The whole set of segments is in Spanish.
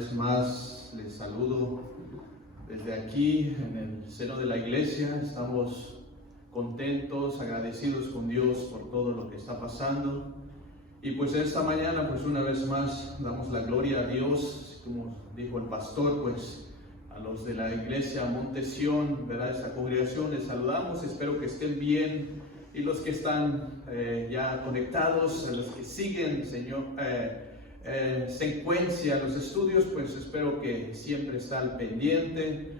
vez más les saludo desde aquí en el seno de la iglesia. Estamos contentos, agradecidos con Dios por todo lo que está pasando. Y pues esta mañana, pues una vez más, damos la gloria a Dios, como dijo el pastor, pues a los de la iglesia Monte Sión, ¿verdad? Esta congregación, les saludamos, espero que estén bien. Y los que están ya conectados, los que siguen, Señor, secuencia los estudios, pues espero que siempre está al pendiente,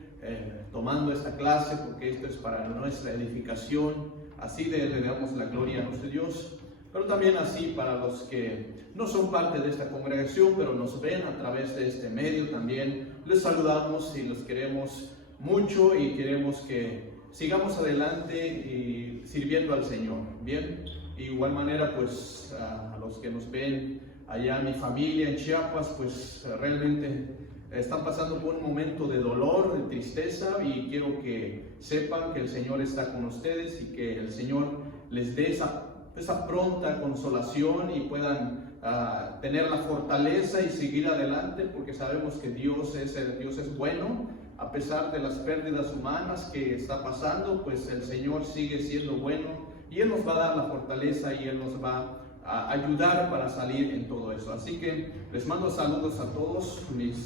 tomando esta clase, porque esto es para nuestra edificación. Así le damos la gloria a nuestro Dios, pero también así para los que no son parte de esta congregación, pero nos ven a través de este medio, también les saludamos y los queremos mucho y queremos que sigamos adelante y sirviendo al Señor. Bien, de igual manera, pues a los que nos ven allá, mi familia en Chiapas, pues realmente están pasando por un momento de dolor, de tristeza, y quiero que sepan que el Señor está con ustedes y que el Señor les dé esa pronta consolación y puedan tener la fortaleza y seguir adelante, porque sabemos que Dios es bueno. A pesar de las pérdidas humanas que está pasando, pues el Señor sigue siendo bueno y Él nos va a dar la fortaleza y Él nos va a ayudar para salir en todo eso. Así que les mando saludos a todos mis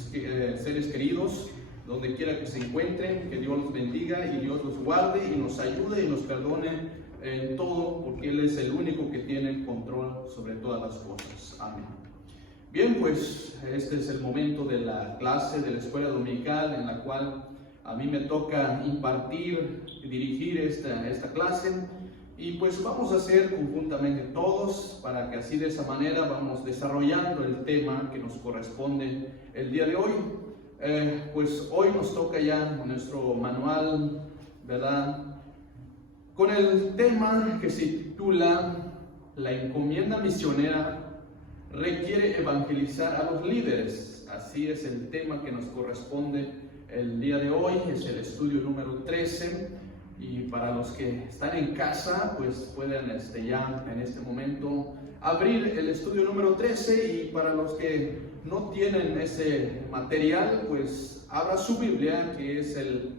seres queridos, donde quiera que se encuentren, que Dios los bendiga y Dios los guarde y nos ayude y nos perdone en todo, porque Él es el único que tiene el control sobre todas las cosas. Amén. Bien, pues este es el momento de la clase de la escuela dominical en la cual a mí me toca impartir y dirigir esta clase, y pues vamos a hacer conjuntamente todos para que así de esa manera vamos desarrollando el tema que nos corresponde el día de hoy. Pues hoy nos toca ya nuestro manual, ¿verdad? Con el tema que se titula La encomienda misionera requiere evangelizar a los líderes. Así es el tema que nos corresponde el día de hoy, es el estudio número 13, y para los que están en casa, pues pueden ya en este momento abrir el estudio número 13, y para los que no tienen ese material, pues abra su Biblia, que es el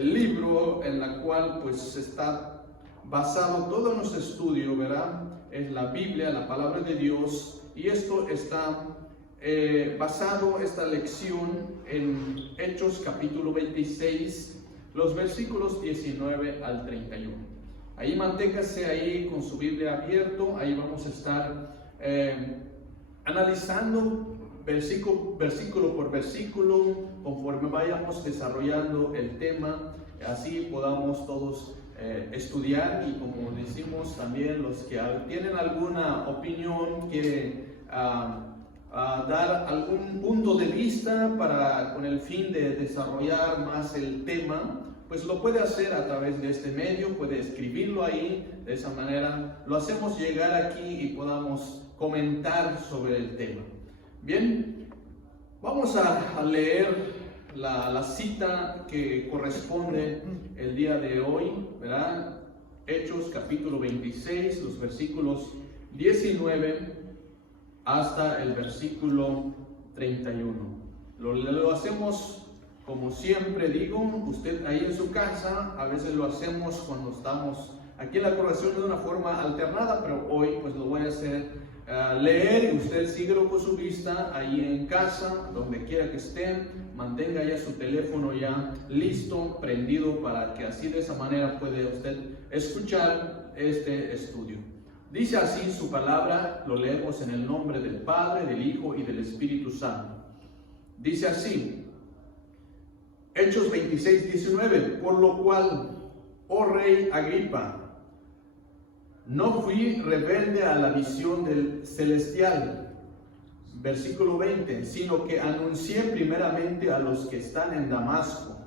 libro en la cual pues está basado todo nuestro estudio, ¿verdad? Es la Biblia, la palabra de Dios. Y esto está basado, esta lección, en Hechos capítulo 26, los versículos 19 al 31. Ahí manténgase ahí con su Biblia abierto, ahí vamos a estar analizando versículo por versículo, conforme vayamos desarrollando el tema, así podamos todos estudiar. Y como decimos también, los que tienen alguna opinión, quieren dar algún punto de vista con el fin de desarrollar más el tema, pues lo puede hacer a través de este medio, puede escribirlo ahí. De esa manera lo hacemos llegar aquí y podamos comentar sobre el tema. Bien, vamos a leer la cita que corresponde el día de hoy, ¿verdad? Hechos capítulo 26, los versículos 19 hasta el versículo 31. Lo hacemos, como siempre digo, usted ahí en su casa. A veces lo hacemos cuando estamos aquí en la congregación de una forma alternada, pero hoy pues lo voy a hacer leer, y usted síguelo con su vista ahí en casa, donde quiera que estén. Mantenga ya su teléfono ya listo, prendido, para que así de esa manera puede usted escuchar este estudio. Dice así su palabra, lo leemos en el nombre del Padre, del Hijo y del Espíritu Santo. Dice así, Hechos 26, 19, por lo cual, oh Rey Agripa, no fui rebelde a la visión del celestial. Versículo 20, sino que anuncié primeramente a los que están en Damasco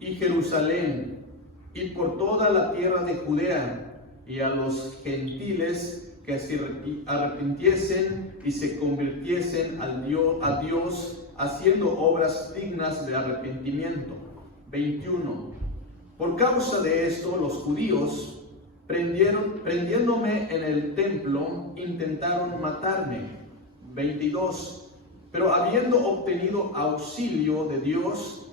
y Jerusalén y por toda la tierra de Judea, y a los gentiles que se arrepintiesen y se convirtiesen a Dios, haciendo obras dignas de arrepentimiento. 21. Por causa de esto, los judíos, prendiéndome en el templo, intentaron matarme. 22. pero habiendo obtenido auxilio de Dios,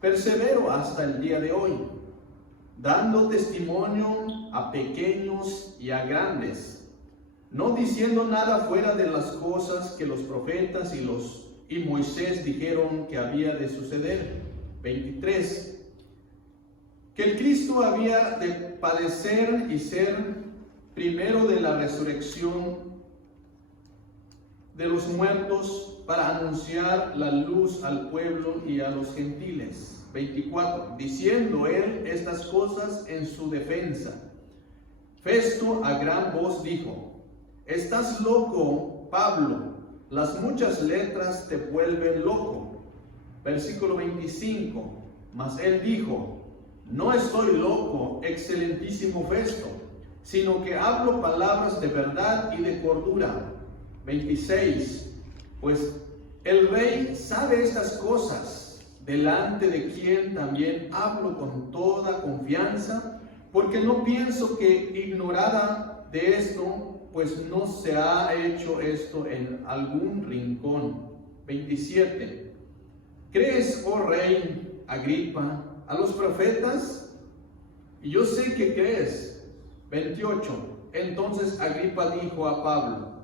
persevero hasta el día de hoy, dando testimonio a pequeños y a grandes, no diciendo nada fuera de las cosas que los profetas y Moisés dijeron que había de suceder. 23. Que el Cristo había de padecer y ser primero de la resurrección de los muertos para anunciar la luz al pueblo y a los gentiles. 24. Diciendo él estas cosas en su defensa, Festo a gran voz dijo: ¿Estás loco, Pablo? Las muchas letras te vuelven loco. Versículo 25. Mas él dijo: No estoy loco, excelentísimo Festo, sino que hablo palabras de verdad y de cordura. 26. Pues el rey sabe estas cosas, delante de quien también hablo con toda confianza, porque no pienso que ignorada de esto, pues no se ha hecho esto en algún rincón. 27. ¿Crees, oh rey Agripa, a los profetas? Y yo sé que crees. 28. Entonces Agripa dijo a Pablo: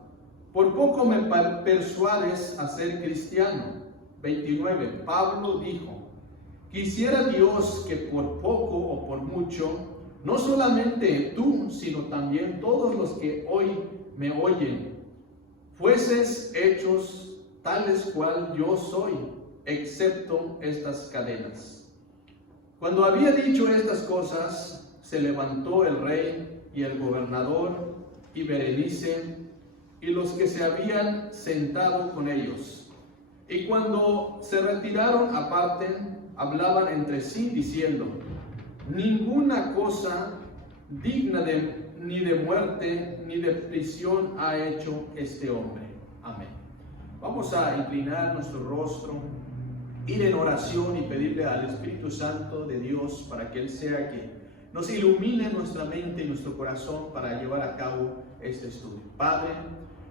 por poco me persuades a ser cristiano. 29. Pablo dijo: quisiera Dios que por poco o por mucho, no solamente tú, sino también todos los que hoy me oyen, fueses hechos tales cual yo soy, excepto estas cadenas. Cuando había dicho estas cosas, se levantó el rey y el gobernador y Berenice y los que se habían sentado con ellos. Y cuando se retiraron aparte, hablaban entre sí diciendo: ninguna cosa digna ni de muerte ni de prisión ha hecho este hombre. Amén. Vamos a inclinar nuestro rostro, ir en oración y pedirle al Espíritu Santo de Dios para que Él sea que nos ilumine nuestra mente y nuestro corazón para llevar a cabo este estudio. Padre,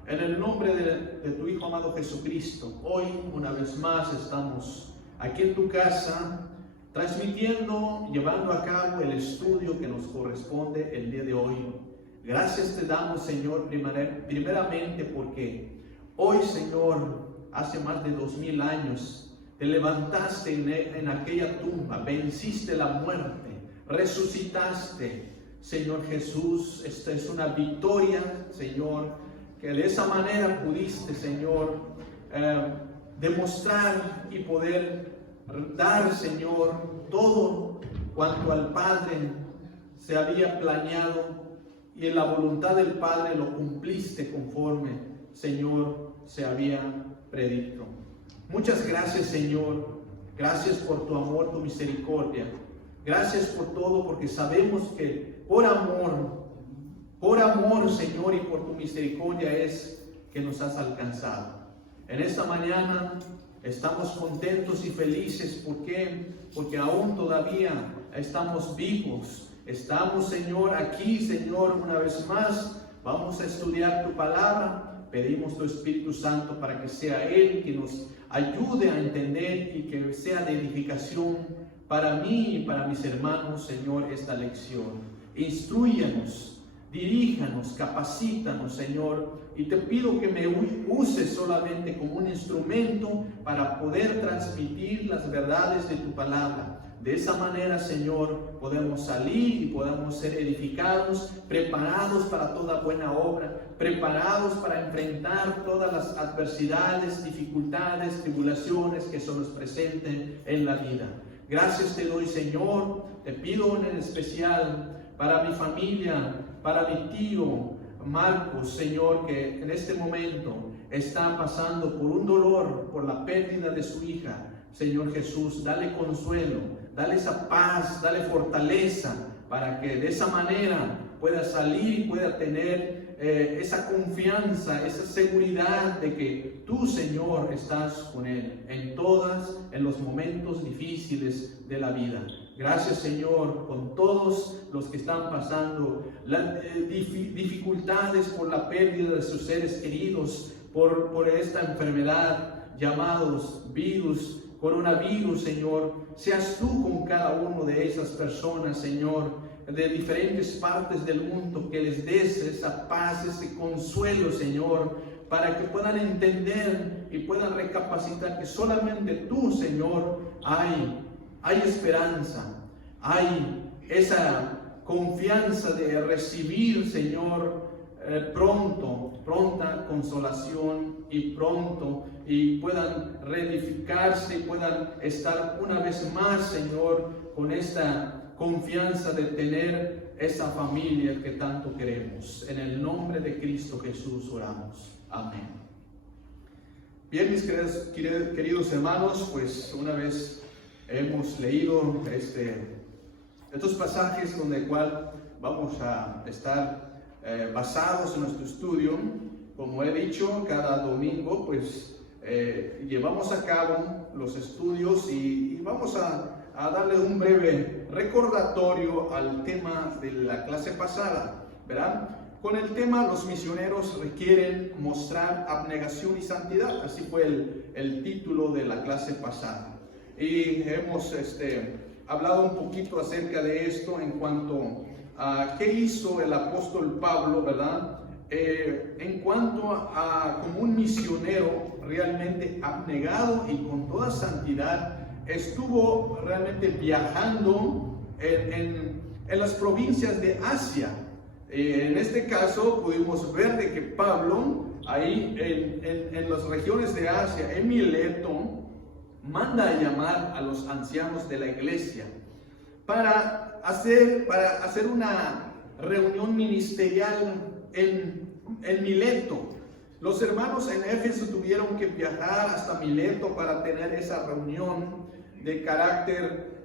en el nombre de tu Hijo amado Jesucristo, hoy una vez más estamos aquí en tu casa, transmitiendo, llevando a cabo el estudio que nos corresponde el día de hoy. Gracias te damos, Señor, primeramente porque hoy, Señor, hace más de 2000 años, te levantaste en aquella tumba, venciste la muerte, resucitaste, Señor Jesús. Esta es una victoria, Señor, que de esa manera pudiste, Señor, demostrar y poder dar, Señor, todo cuanto al Padre se había planeado, y en la voluntad del Padre lo cumpliste conforme, Señor, se había predicto. Muchas gracias, Señor. Gracias por tu amor, tu misericordia. Gracias por todo, porque sabemos que por amor, Señor, y por tu misericordia es que nos has alcanzado. En esta mañana estamos contentos y felices. ¿Por qué? Porque aún todavía estamos vivos. Estamos, Señor, aquí, Señor, una vez más. Vamos a estudiar tu palabra. Pedimos tu Espíritu Santo para que sea Él que nos ayude a entender y que sea de edificación para mí y para mis hermanos, Señor, esta lección. Instrúyanos, diríjanos, capacítanos, Señor, y te pido que me uses solamente como un instrumento para poder transmitir las verdades de tu palabra. De esa manera, Señor, podemos salir y podemos ser edificados, preparados para toda buena obra, preparados para enfrentar todas las adversidades, dificultades, tribulaciones que se nos presenten en la vida. Gracias te doy, Señor. Te pido en especial para mi familia, para mi tío Marcos, Señor, que en este momento está pasando por un dolor, por la pérdida de su hija. Señor Jesús, dale consuelo, dale esa paz, dale fortaleza, para que de esa manera pueda salir y pueda tener esa confianza, esa seguridad de que tú, Señor, estás con él en los momentos difíciles de la vida. Gracias, Señor, con todos los que están pasando las dificultades por la pérdida de sus seres queridos, por esta enfermedad. llamados virus, coronavirus, Señor, seas tú con cada uno de esas personas, Señor, de diferentes partes del mundo, que les des esa paz, ese consuelo, Señor, para que puedan entender y puedan recapacitar que solamente tú, Señor, hay esperanza, hay esa confianza de recibir, Señor, pronta consolación y puedan reedificarse y puedan estar una vez más, Señor, con esta confianza de tener esa familia que tanto queremos. En el nombre de Cristo Jesús oramos. Amén. Bien, mis queridos hermanos, pues una vez hemos leído estos pasajes donde cual vamos a estar basados en nuestro estudio. Como he dicho, cada domingo pues llevamos a cabo los estudios y vamos a darle un breve recordatorio al tema de la clase pasada, ¿verdad? Con el tema los misioneros requieren mostrar abnegación y santidad. Así fue el título de la clase pasada. Y hemos hablado un poquito acerca de esto en cuanto a qué hizo el apóstol Pablo, ¿verdad? En cuanto a como un misionero realmente abnegado y con toda santidad, estuvo realmente viajando en las provincias de Asia. En este caso pudimos ver de que Pablo, ahí en las regiones de Asia, en Mileto, manda a llamar a los ancianos de la iglesia para hacer una reunión ministerial en Mileto. Los hermanos en Éfeso tuvieron que viajar hasta Mileto para tener esa reunión de carácter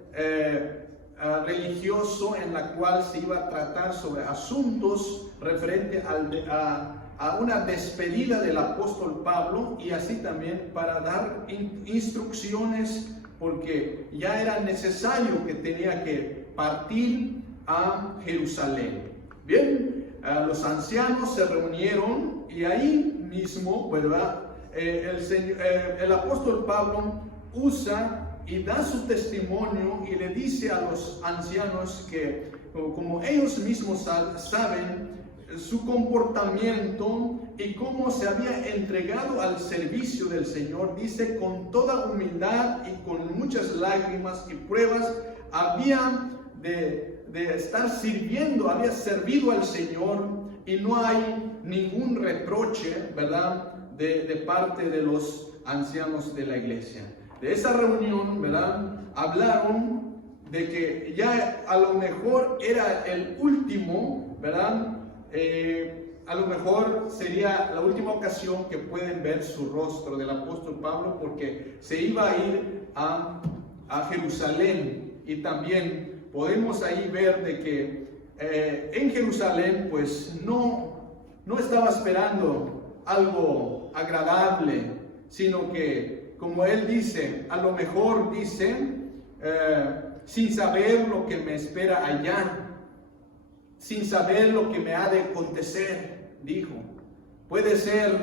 religioso, en la cual se iba a tratar sobre asuntos referentes a una despedida del apóstol Pablo, y así también para dar instrucciones, porque ya era necesario que tenía que partir a Jerusalén. Bien, los ancianos se reunieron y ahí mismo, ¿verdad? El apóstol Pablo usa y da su testimonio y le dice a los ancianos que, como ellos mismos saben, su comportamiento y cómo se había entregado al servicio del Señor, dice, con toda humildad y con muchas lágrimas y pruebas, había de estar sirviendo, había servido al Señor, y no hay ningún reproche, ¿verdad?, de parte de los ancianos de la iglesia. De esa reunión, ¿verdad?, hablaron de que ya a lo mejor era el último, ¿verdad?, a lo mejor sería la última ocasión que pueden ver su rostro del apóstol Pablo, porque se iba a ir a Jerusalén. Y también podemos ahí ver de que en Jerusalén pues no estaba esperando algo agradable, sino que, como él dice, a lo mejor dice, sin saber lo que me espera allá, sin saber lo que me ha de acontecer, dijo. Puede ser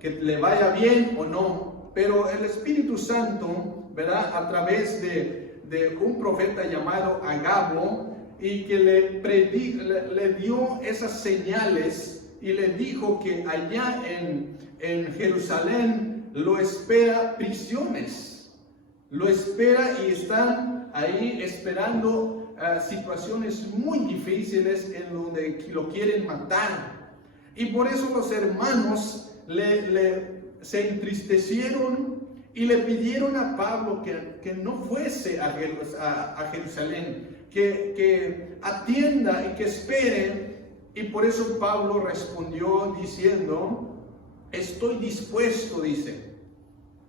que le vaya bien o no, pero el Espíritu Santo, ¿verdad?, a través de un profeta llamado Agabo, y que le dio esas señales y le dijo que allá en Jerusalén lo espera prisiones, lo espera, y están ahí esperando situaciones muy difíciles en donde lo quieren matar. Y por eso los hermanos se entristecieron y le pidieron a Pablo que no fuese a Jerusalén, que atienda y que espere. Y por eso Pablo respondió diciendo, estoy dispuesto, dice,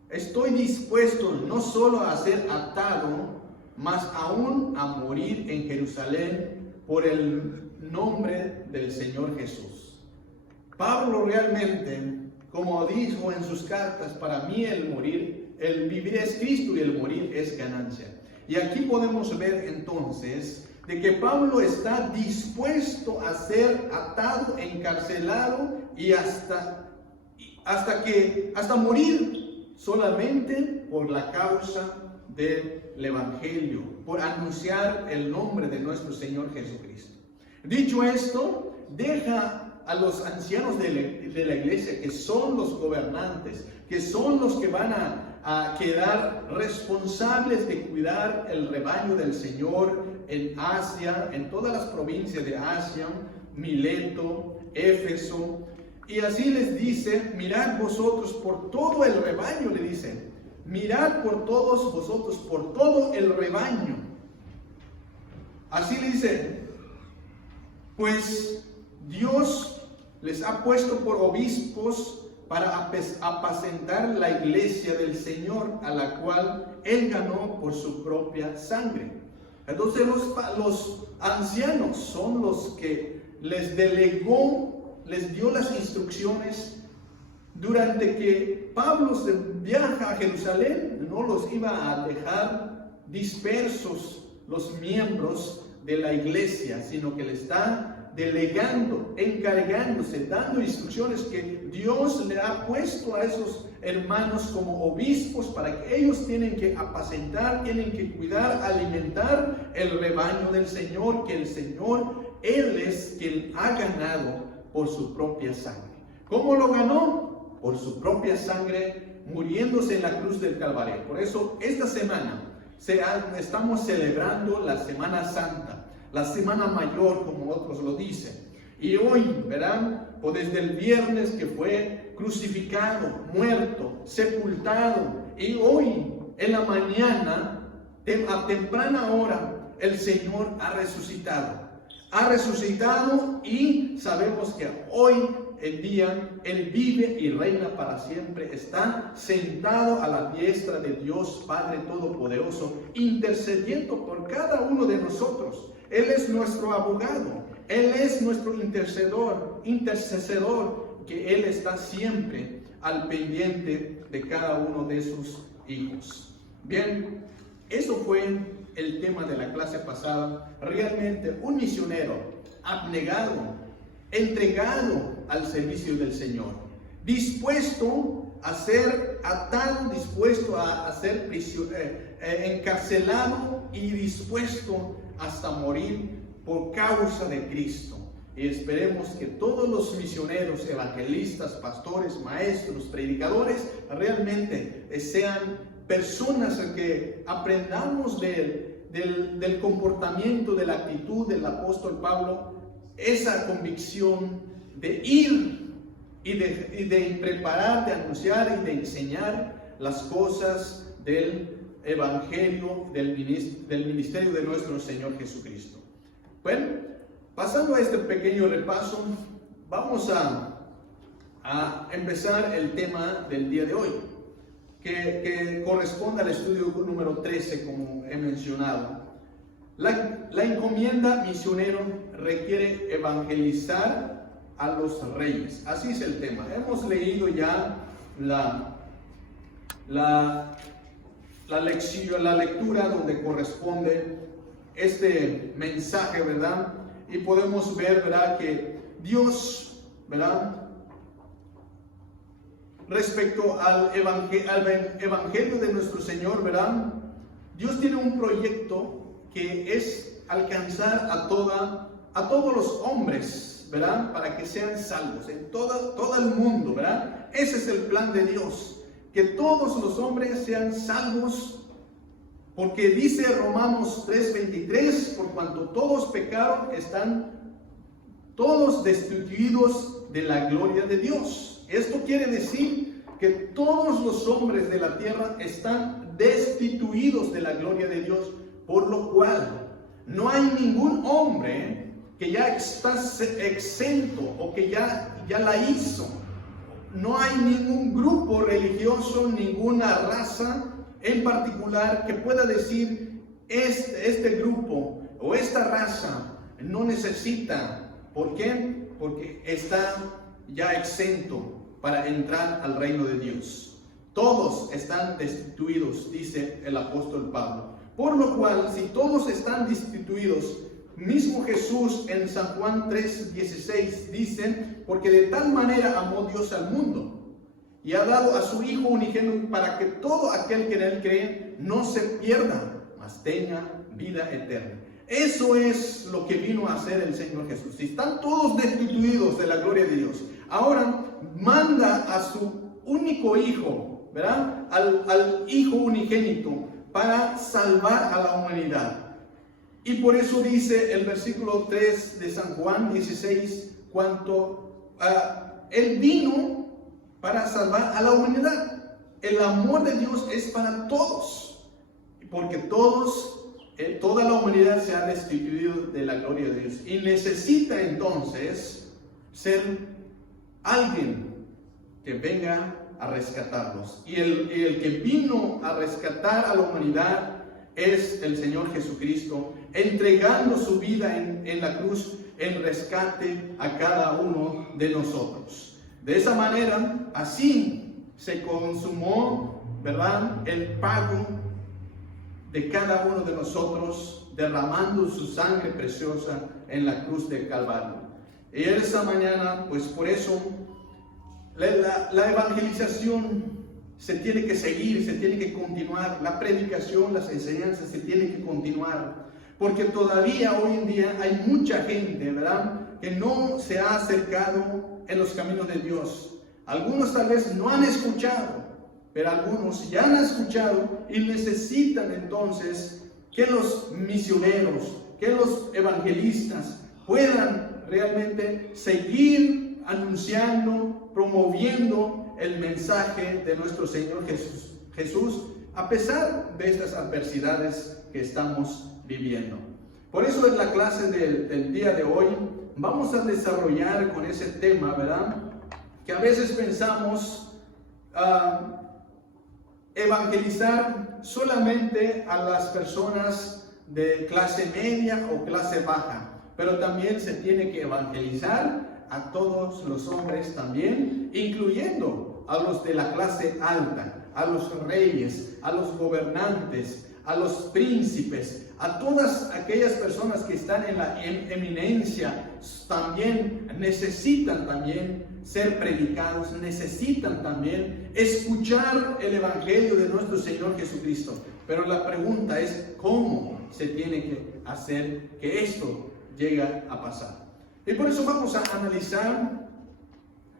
estoy dispuesto no solo a ser atado, mas aún a morir en Jerusalén por el nombre del Señor Jesús. Pablo realmente, como dijo en sus cartas, para mí el vivir es Cristo y el morir es ganancia. Y aquí podemos ver entonces de que Pablo está dispuesto a ser atado, encarcelado y hasta morir solamente por la causa del Evangelio, por anunciar el nombre de nuestro Señor Jesucristo. Dicho esto, deja a los ancianos de la iglesia, que son los gobernantes, que son los que van a quedar responsables de cuidar el rebaño del Señor en Asia, en todas las provincias de Asia, Mileto, Éfeso, y así les dice: mirad vosotros por todo el rebaño, le dice, mirad por todos vosotros, por todo el rebaño. Así le dice, pues Dios les ha puesto por obispos para apacentar la iglesia del Señor, a la cual Él ganó por su propia sangre. Entonces los ancianos son los que les delegó, les dio las instrucciones. Durante que Pablo viaja a Jerusalén, no los iba a dejar dispersos los miembros de la iglesia, sino que le está delegando, encargándose, dando instrucciones que Dios le ha puesto a esos hermanos como obispos, para que ellos tienen que apacentar, tienen que cuidar, alimentar el rebaño del Señor, que el Señor, Él es quien ha ganado por su propia sangre. ¿Cómo lo ganó? Por su propia sangre, muriéndose en la cruz del Calvario. Por eso esta semana estamos celebrando la Semana Santa, la Semana Mayor, como otros lo dicen. Y hoy, verán, o desde el viernes que fue crucificado, muerto, sepultado, y hoy en la mañana, a temprana hora, el Señor ha resucitado. Ha resucitado, y sabemos que hoy en día Él vive y reina para siempre. Está sentado a la diestra de Dios Padre Todopoderoso, intercediendo por cada uno de nosotros. Él es nuestro abogado, Él es nuestro intercesor, que Él está siempre al pendiente de cada uno de sus hijos. Bien, eso fue el tema de la clase pasada. Realmente un misionero abnegado, entregado al servicio del Señor, dispuesto a ser atado, dispuesto a ser encarcelado y dispuesto hasta morir por causa de Cristo. Y esperemos que todos los misioneros, evangelistas, pastores, maestros, predicadores, realmente sean personas que aprendamos del comportamiento, de la actitud del apóstol Pablo, esa convicción de ir y de preparar, de anunciar y de enseñar las cosas del Evangelio, del ministerio de nuestro Señor Jesucristo. Bueno, pasando a este pequeño repaso, vamos a empezar el tema del día de hoy, que corresponde al estudio número 13, como he mencionado. La encomienda misionero requiere evangelizar a los reyes. Así es el tema. Hemos leído ya la lectura donde corresponde este mensaje, ¿verdad? Y podemos ver, ¿verdad?, que Dios, ¿verdad?, respecto al evangelio de nuestro Señor, ¿verdad?, Dios tiene un proyecto que es alcanzar a todos los hombres, ¿verdad?, para que sean salvos en todo el mundo, ¿verdad? Ese es el plan de Dios, que todos los hombres sean salvos, porque dice Romanos 3:23, por cuanto todos pecaron, están todos destituidos de la gloria de Dios. Esto quiere decir que todos los hombres de la tierra están destituidos de la gloria de Dios, por lo cual no hay ningún hombre que ya está exento o que ya la hizo. No hay ningún grupo religioso, ninguna raza en particular que pueda decir este grupo o esta raza no necesita. ¿Por qué? Porque está ya exento para entrar al reino de Dios. Todos están destituidos, dice el apóstol Pablo. Por lo cual, si todos están destituidos, mismo Jesús en San Juan 3:16 dice: porque de tal manera amó Dios al mundo, y ha dado a su Hijo unigénito para que todo aquel que en Él cree no se pierda, mas tenga vida eterna. Eso es lo que vino a hacer el Señor Jesús. Si están todos destituidos de la gloria de Dios, ahora manda a su único Hijo, ¿verdad? Al Hijo unigénito para salvar a la humanidad. Y por eso dice el versículo 3 de San Juan 16, Él vino para salvar a la humanidad. El amor de Dios es para todos, porque toda la humanidad se ha destituido de la gloria de Dios y necesita entonces ser alguien que venga a rescatarlos. Y el que vino a rescatar a la humanidad es el Señor Jesucristo, entregando su vida en la cruz en rescate a cada uno de nosotros. De esa manera, así se consumó, ¿verdad?, el pago de cada uno de nosotros, derramando su sangre preciosa en la cruz del Calvario. Y esta mañana, pues por eso, la evangelización se tiene que seguir, se tiene que continuar. La predicación, las enseñanzas se tienen que continuar. Porque todavía hoy en día hay mucha gente, ¿verdad?, que no se ha acercado en los caminos de Dios. Algunos tal vez no han escuchado, pero algunos ya han escuchado y necesitan entonces que los misioneros, que los evangelistas puedan realmente seguir anunciando, promoviendo el mensaje de nuestro Señor Jesús, a pesar de estas adversidades que estamos viviendo. Por eso en la clase del día de hoy vamos a desarrollar con ese tema, ¿verdad?, que a veces pensamos evangelizar solamente a las personas de clase media o clase baja, pero también se tiene que evangelizar a todos los hombres también, incluyendo a los de la clase alta, a los reyes, a los gobernantes, a los príncipes, a todas aquellas personas que están en la eminencia. También necesitan también ser predicados, necesitan también escuchar el evangelio de nuestro Señor Jesucristo. Pero la pregunta es, ¿cómo se tiene que hacer que esto llegue a pasar? Y por eso vamos a analizar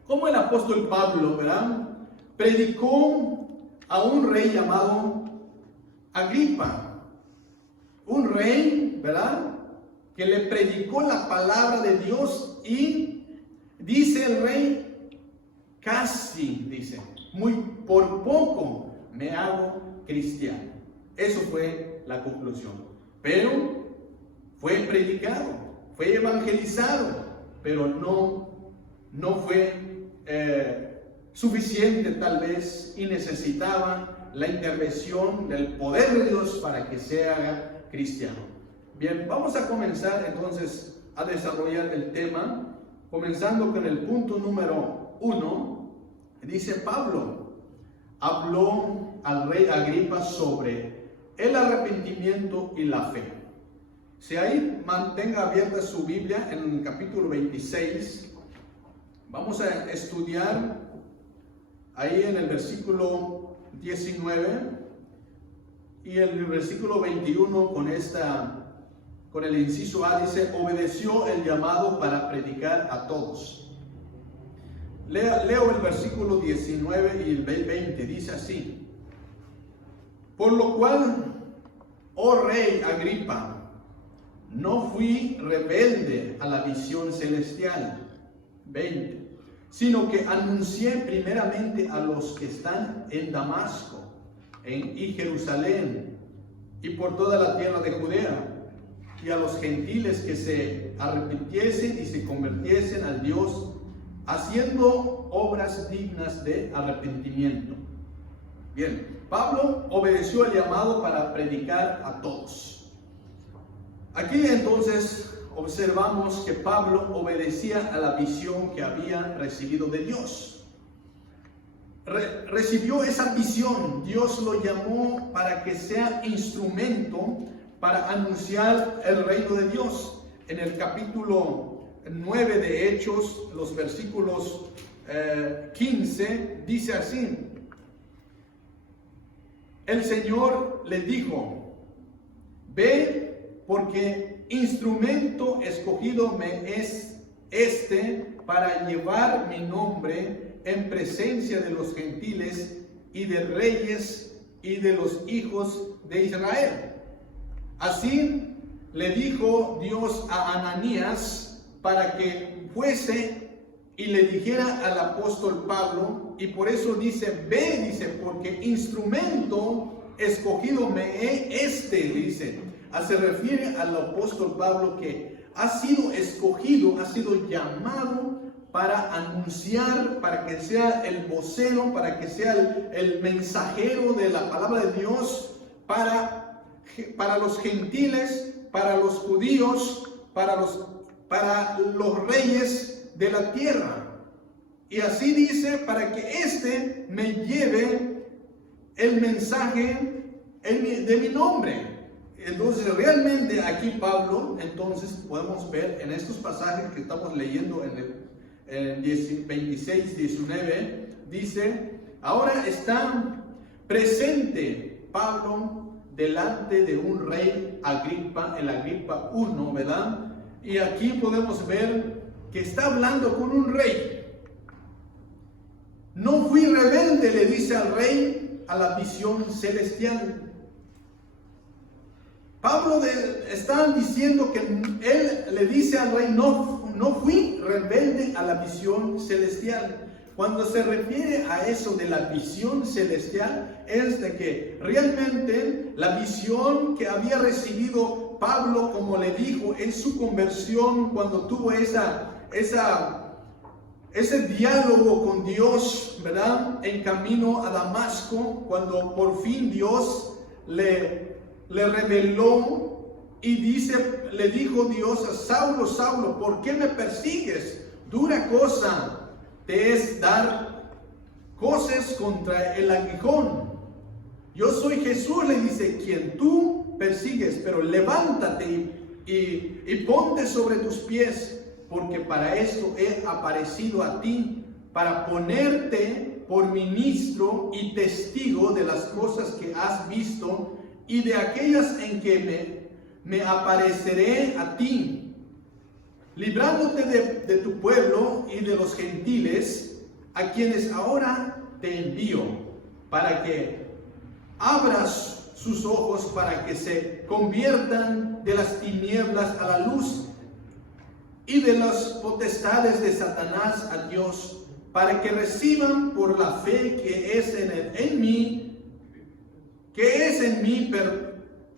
cómo el apóstol Pablo, ¿verdad?, predicó a un rey llamado Agripa, un rey, ¿verdad?, que le predicó la palabra de Dios, y dice el rey, casi, dice, muy por poco me hago cristiano. Eso fue la conclusión. Pero fue predicado, fue evangelizado, pero no fue suficiente tal vez, y necesitaba la intervención del poder de Dios para que se haga cristiano. Bien, vamos a comenzar entonces a desarrollar el tema, comenzando con el punto número 1. Dice: Pablo habló al rey Agripa sobre el arrepentimiento y la fe. Si ahí mantenga abierta su Biblia en el capítulo 26, vamos a estudiar ahí en el versículo 19 y el versículo 21 con el inciso A, dice: obedeció el llamado para predicar a todos. Leo el versículo 19 y el 20, dice así: por lo cual, oh rey Agripa, no fui rebelde a la visión celestial, 20, sino que anuncié primeramente a los que están en Damasco y Jerusalén y por toda la tierra de Judea, y a los gentiles que se arrepintiesen y se convirtiesen al Dios, haciendo obras dignas de arrepentimiento. Bien, Pablo obedeció el llamado para predicar a todos. Aquí entonces observamos que Pablo obedecía a la visión que había recibido de Dios. Recibió esa visión, Dios lo llamó para que sea instrumento para anunciar el reino de Dios. En el capítulo 9 de Hechos, los versículos 15 dice así: el Señor le dijo, ve, porque instrumento escogido me es este para llevar mi nombre en presencia de los gentiles y de reyes y de los hijos de Israel. Así le dijo Dios a Ananías para que fuese y le dijera al apóstol Pablo, y por eso dice, ve, dice, porque instrumento escogido me es este, dice. Se refiere al apóstol Pablo que ha sido escogido, ha sido llamado para anunciar, para que sea el vocero, para que sea el mensajero de la palabra de Dios para los gentiles, para los judíos, para los reyes de la tierra. Y así dice, para que éste me lleve el mensaje de mi nombre. Entonces realmente aquí Pablo, entonces podemos ver en estos pasajes que estamos leyendo en 26, 19, dice, ahora está presente Pablo delante de un rey Agripa, el Agripa I, ¿verdad? Y aquí podemos ver que está hablando con un rey. No fui rebelde, le dice al rey, a la visión celestial. Pablo está diciendo que él le dice al rey, no fui rebelde a la visión celestial. Cuando se refiere a eso de la visión celestial, es de que realmente la visión que había recibido Pablo, como le dijo, en su conversión, cuando tuvo ese diálogo con Dios, ¿verdad? En camino a Damasco, cuando por fin Dios le reveló y le dijo Dios a Saulo, Saulo, ¿por qué me persigues? Dura cosa te es dar coces contra el aguijón. Yo soy Jesús, le dice, quien tú persigues, pero levántate y ponte sobre tus pies, porque para esto he aparecido a ti, para ponerte por ministro y testigo de las cosas que has visto y de aquellas en que me apareceré a ti, librándote de tu pueblo y de los gentiles, a quienes ahora te envío, para que abras sus ojos, para que se conviertan de las tinieblas a la luz y de las potestades de Satanás a Dios, para que reciban por la fe que es en mí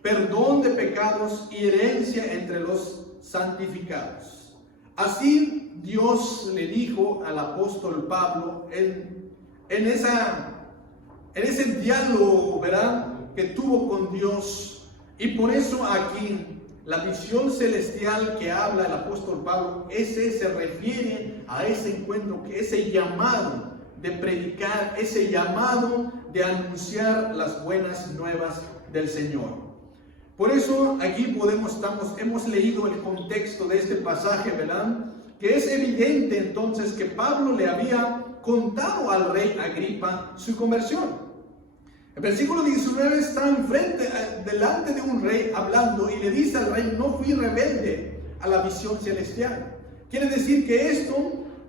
perdón de pecados y herencia entre los santificados. Así Dios le dijo al apóstol Pablo en ese diálogo, ¿verdad?, que tuvo con Dios. Y por eso aquí la visión celestial que habla el apóstol Pablo, se refiere a ese encuentro, ese llamado de predicar, ese llamado de anunciar las buenas nuevas del Señor. Por eso aquí hemos leído el contexto de este pasaje, ¿verdad? Que es evidente entonces que Pablo le había contado al rey Agripa su conversión. El versículo 19 está delante de un rey hablando y le dice al rey, no fui rebelde a la visión celestial. Quiere decir que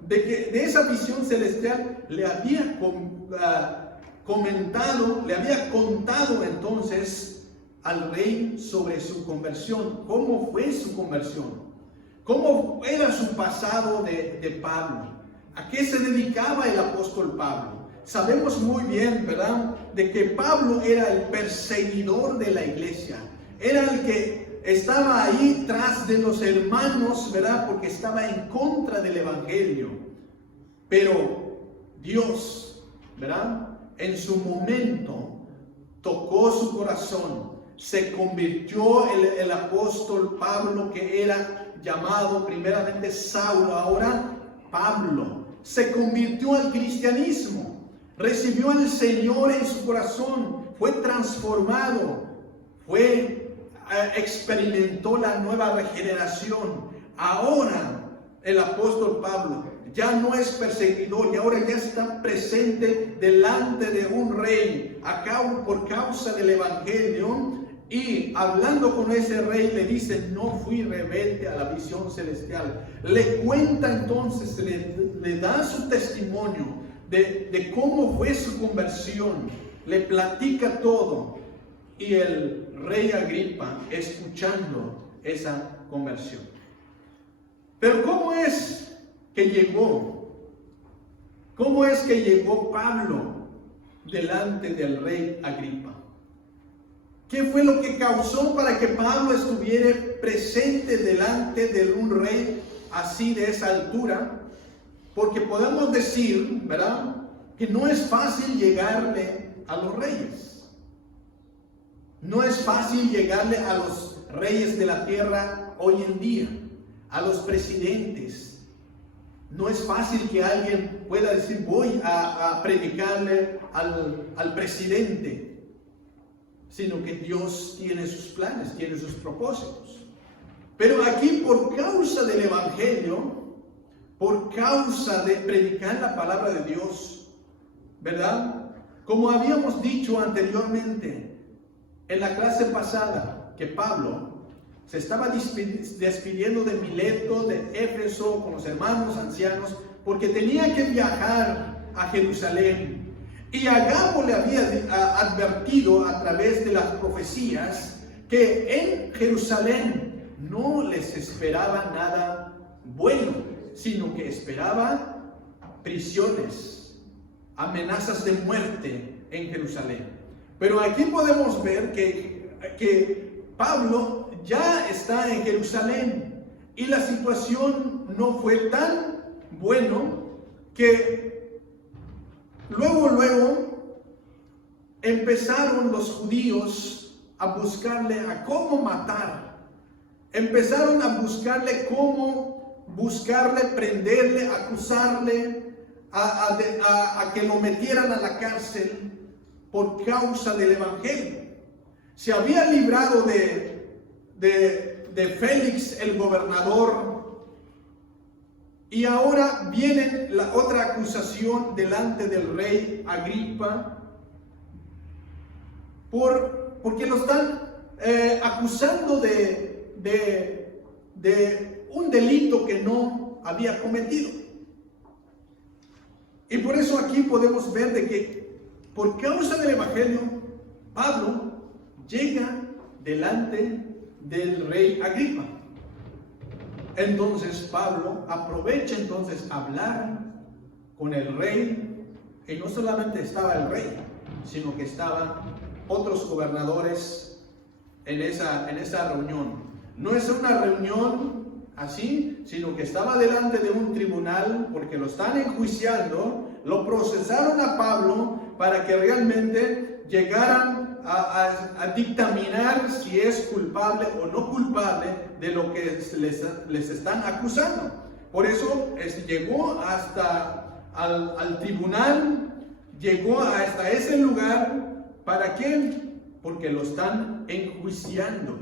de esa visión celestial le había contado entonces al rey sobre su conversión. ¿Cómo fue su conversión? ¿Cómo era su pasado de Pablo? ¿A qué se dedicaba el apóstol Pablo? Sabemos muy bien, ¿verdad?, de que Pablo era el perseguidor de la iglesia. Era el que estaba ahí tras de los hermanos, ¿verdad?, porque estaba en contra del evangelio. Pero Dios, ¿verdad?, en su momento tocó su corazón. Se convirtió el apóstol Pablo, que era llamado primeramente Saulo, ahora Pablo. Se convirtió al cristianismo. Recibió al Señor en su corazón, fue transformado, experimentó la nueva regeneración. Ahora el apóstol Pablo ya no es perseguidor y ahora ya está presente delante de un rey por causa del evangelio. Y hablando con ese rey le dice: no fui rebelde a la visión celestial. Le cuenta entonces, le da su testimonio de cómo fue su conversión. Le platica todo. Y el rey Agripa escuchando esa conversión. Pero ¿cómo es que llegó? ¿Cómo es que llegó Pablo delante del rey Agripa? ¿Qué fue lo que causó para que Pablo estuviera presente delante de un rey así de esa altura? Porque podemos decir, ¿verdad?, que no es fácil llegarle a los reyes. No es fácil llegarle a los reyes de la tierra hoy en día, a los presidentes. No es fácil que alguien pueda decir: voy a predicarle al presidente. Sino que Dios tiene sus planes, tiene sus propósitos. Pero aquí, por causa del evangelio, por causa de predicar la palabra de Dios, ¿verdad? Como habíamos dicho anteriormente en la clase pasada, que Pablo se estaba despidiendo de Mileto, de Éfeso, con los hermanos ancianos, porque tenía que viajar a Jerusalén. Y Agabo le había advertido a través de las profecías que en Jerusalén no les esperaba nada bueno, sino que esperaba prisiones, amenazas de muerte en Jerusalén. Pero aquí podemos ver que Pablo ya está en Jerusalén y la situación no fue tan bueno que luego empezaron los judíos a buscarle a cómo matar. Empezaron a buscarle cómo prenderle, acusarle, a que lo metieran a la cárcel por causa del evangelio. Se había librado de Félix el gobernador. Y ahora viene la otra acusación delante del rey Agripa, porque lo están acusando de un delito que no había cometido. Y por eso aquí podemos ver de que por causa del evangelio, Pablo llega delante del rey Agripa. Entonces Pablo aprovecha entonces hablar con el rey, y no solamente estaba el rey, sino que estaban otros gobernadores en esa reunión. No es una reunión así, sino que estaba delante de un tribunal porque lo están enjuiciando, lo procesaron a Pablo para que realmente llegaran a dictaminar si es culpable o no culpable de lo que les están acusando. Por eso llegó hasta al tribunal, llegó hasta ese lugar. ¿Para qué? Porque lo están enjuiciando.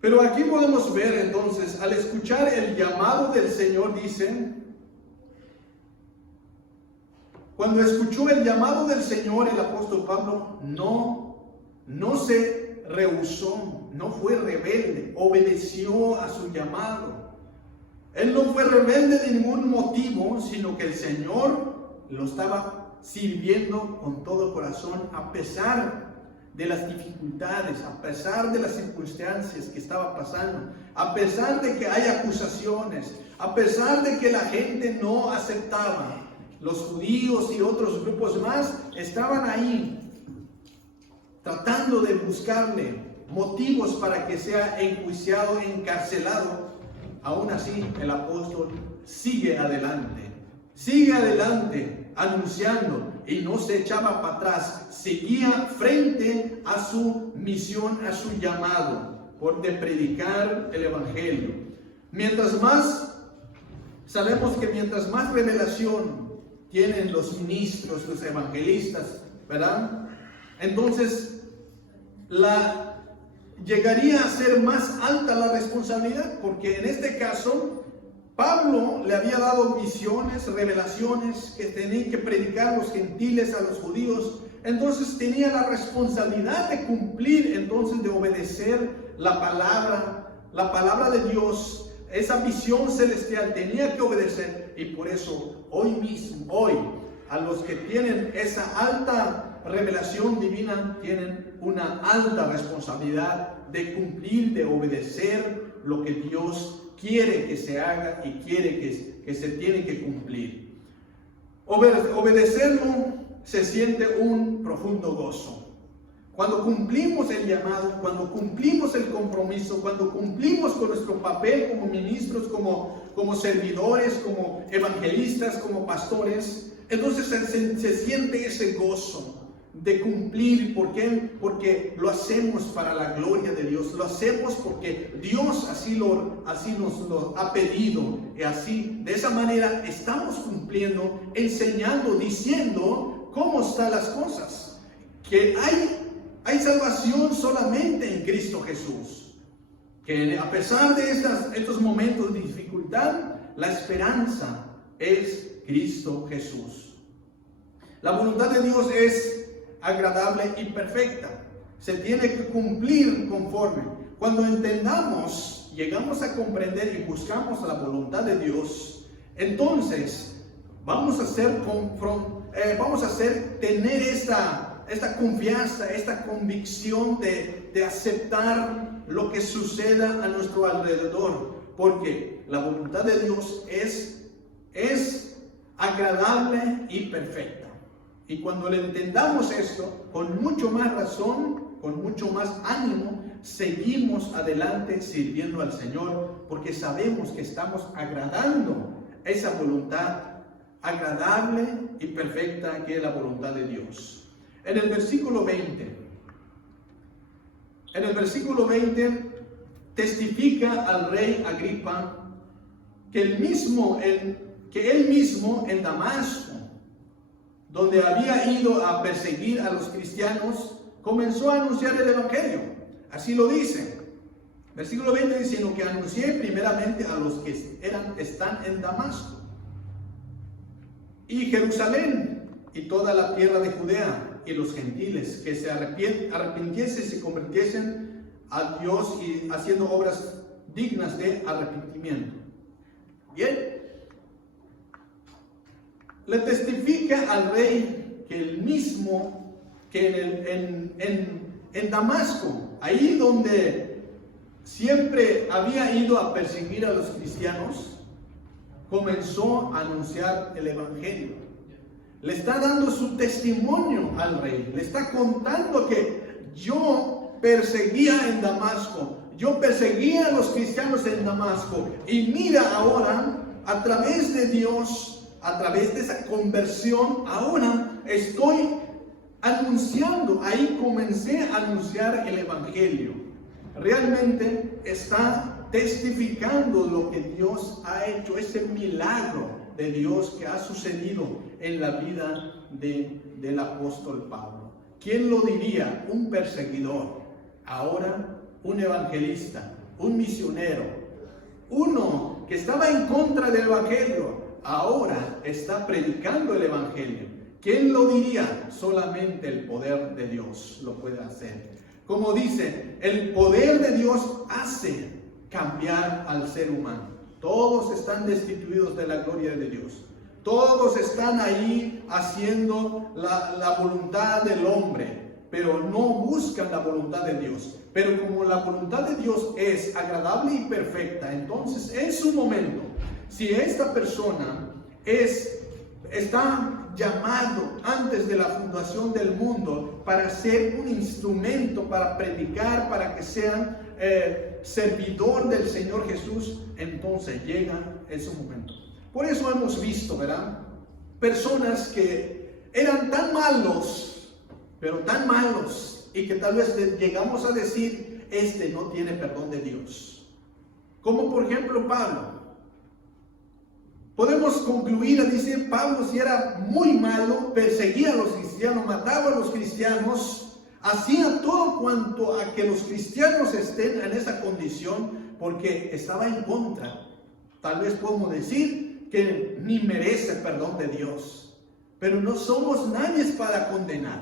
Pero aquí podemos ver entonces, al escuchar el llamado del Señor, dice: cuando escuchó el llamado del Señor, el apóstol Pablo no se rehusó, no fue rebelde, obedeció a su llamado. Él no fue rebelde de ningún motivo, sino que el Señor lo estaba sirviendo con todo corazón, a pesar de las dificultades, a pesar de las circunstancias que estaba pasando, a pesar de que hay acusaciones, a pesar de que la gente no aceptaba. Los judíos y otros grupos más estaban ahí tratando de buscarle motivos para que sea enjuiciado, encarcelado. Aún así, el apóstol sigue adelante anunciando, y no se echaba para atrás, seguía frente a su misión, a su llamado, de predicar el evangelio. Sabemos que mientras más revelación tienen los ministros, los evangelistas, ¿verdad? Entonces, llegaría a ser más alta la responsabilidad, porque en este caso, Pablo le había dado visiones, revelaciones que tenían que predicar los gentiles a los judíos. Entonces tenía la responsabilidad de cumplir, entonces de obedecer la palabra de Dios. Esa visión celestial tenía que obedecer, y por eso hoy, a los que tienen esa alta revelación divina, tienen una alta responsabilidad de cumplir, de obedecer lo que Dios quiere que se haga y quiere que se tiene que cumplir. Obedecerlo se siente un profundo gozo. Cuando cumplimos el llamado, cuando cumplimos el compromiso, cuando cumplimos con nuestro papel como ministros, como servidores, como evangelistas, como pastores, entonces se siente ese gozo de cumplir. ¿Por qué? Porque lo hacemos para la gloria de Dios. Lo hacemos porque Dios así nos lo ha pedido. Y así, de esa manera, estamos cumpliendo, enseñando, diciendo cómo están las cosas. Que hay salvación solamente en Cristo Jesús. Que a pesar de estos momentos de dificultad, la esperanza es Cristo Jesús. La voluntad de Dios es agradable y perfecta. Se tiene que cumplir conforme. Cuando entendamos, llegamos a comprender y buscamos la voluntad de Dios, entonces vamos a tener esta confianza, esta convicción de aceptar lo que suceda a nuestro alrededor, porque la voluntad de Dios es agradable y perfecta. Y cuando le entendamos esto, con mucho más razón, con mucho más ánimo, seguimos adelante sirviendo al Señor, porque sabemos que estamos agradando esa voluntad agradable y perfecta que es la voluntad de Dios. En el versículo 20 testifica al rey Agripa que él mismo en Damasco, donde había ido a perseguir a los cristianos, comenzó a anunciar el evangelio. Así lo dice. Versículo 20 dice: sino que anuncié primeramente a los que están en Damasco y Jerusalén y toda la tierra de Judea y los gentiles, que se arrepintiesen y se convirtiesen a Dios y haciendo obras dignas de arrepentimiento. Bien, le testifica al rey que el mismo, que en Damasco, ahí donde siempre había ido a perseguir a los cristianos, comenzó a anunciar el evangelio. Le está dando su testimonio al rey. Le está contando que yo perseguía en Damasco. Yo perseguía a los cristianos en Damasco. Y mira ahora, a través de Dios, a través de esa conversión, ahora estoy anunciando. Ahí comencé a anunciar el evangelio. Realmente está testificando lo que Dios ha hecho, ese milagro de Dios que ha sucedido en la vida del apóstol Pablo. ¿Quién lo diría? Un perseguidor, ahora un evangelista, un misionero, uno que estaba en contra del evangelio, ahora está predicando el evangelio. ¿Quién lo diría? Solamente el poder de Dios lo puede hacer. Como dice, el poder de Dios hace cambiar al ser humano. Todos están destituidos de la gloria de Dios. Todos están ahí haciendo la voluntad del hombre, pero no buscan la voluntad de Dios. Pero como la voluntad de Dios es agradable y perfecta, entonces en su momento, si esta persona está llamado antes de la fundación del mundo para ser un instrumento, para predicar, para que sean servidor del Señor Jesús, entonces llega ese momento. Por eso hemos visto, ¿verdad? Personas que eran tan malos, pero tan malos, y que tal vez llegamos a decir, este no tiene perdón de Dios. Como por ejemplo Pablo. Podemos concluir a decir, Pablo si era muy malo, perseguía a los cristianos, mataba a los cristianos, hacía todo cuanto a que los cristianos estén en esa condición, porque estaba en contra. tal vez podemos decir que ni merece perdón de Dios. Pero no somos nadie para condenar.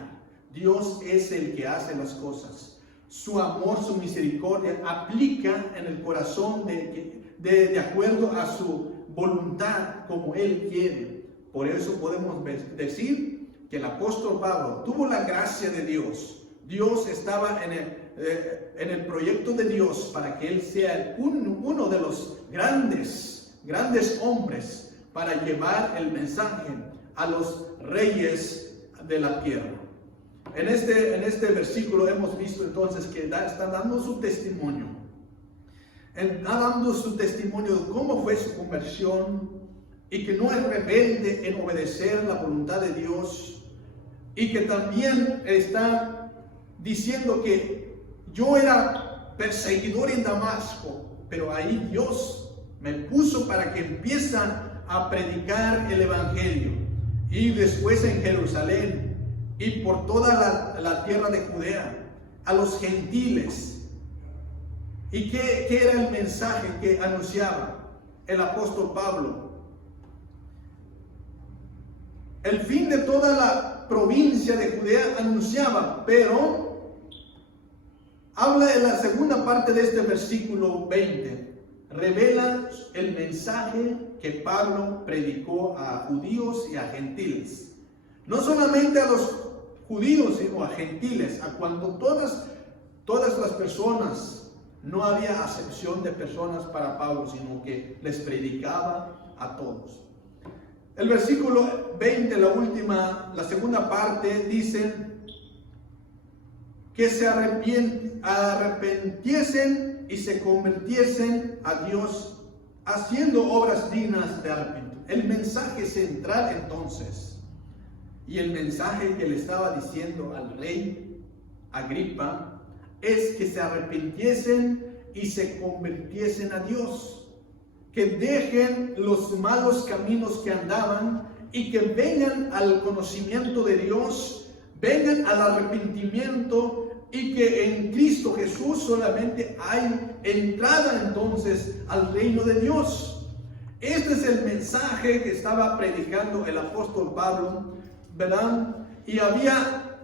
Dios es el que hace las cosas. Su amor, su misericordia aplica en el corazón de acuerdo a su voluntad, como Él quiere. Por eso podemos decir que el apóstol Pablo tuvo la gracia de Dios. Dios estaba en el proyecto de Dios para que él sea uno de los grandes hombres para llevar el mensaje a los reyes de la tierra. En este versículo hemos visto entonces que está dando su testimonio. Está dando su testimonio de cómo fue su conversión y que no es rebelde en obedecer la voluntad de Dios, y que también está diciendo que yo era perseguidor en Damasco, pero ahí Dios me puso para que empiece a predicar el Evangelio, y después en Jerusalén y por toda la tierra de Judea, a los gentiles. ¿Y qué era el mensaje que anunciaba el apóstol Pablo? El fin de toda la provincia de Judea anunciaba, pero habla en la segunda parte de este versículo 20. Revela el mensaje que Pablo predicó a judíos y a gentiles. No solamente a los judíos, sino a gentiles, a cuando todas las personas, no había acepción de personas para Pablo, sino que les predicaba a todos. El versículo 20, la segunda parte, dice que se arrepintiesen y se convirtiesen a Dios, haciendo obras dignas de arrepentimiento. El mensaje central entonces, y el mensaje que le estaba diciendo al rey Agripa, es que se arrepintiesen y se convirtiesen a Dios. Que dejen los malos caminos que andaban y que vengan al conocimiento de Dios, vengan al arrepentimiento, y que en Cristo Jesús solamente hay entrada entonces al reino de Dios. Este es el mensaje que estaba predicando el apóstol Pablo, ¿verdad? Y había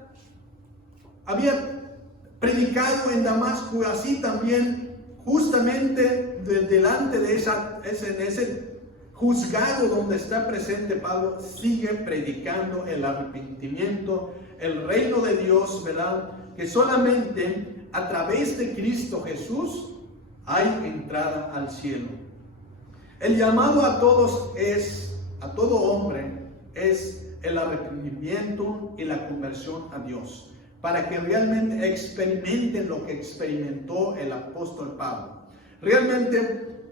predicado en Damasco, así también justamente delante de ese juzgado donde está presente Pablo, sigue predicando el arrepentimiento, el reino de Dios, ¿verdad? Que solamente a través de Cristo Jesús hay entrada al cielo. El llamado a todo hombre, es el arrepentimiento y la conversión a Dios, para que realmente experimenten lo que experimentó el apóstol Pablo. Realmente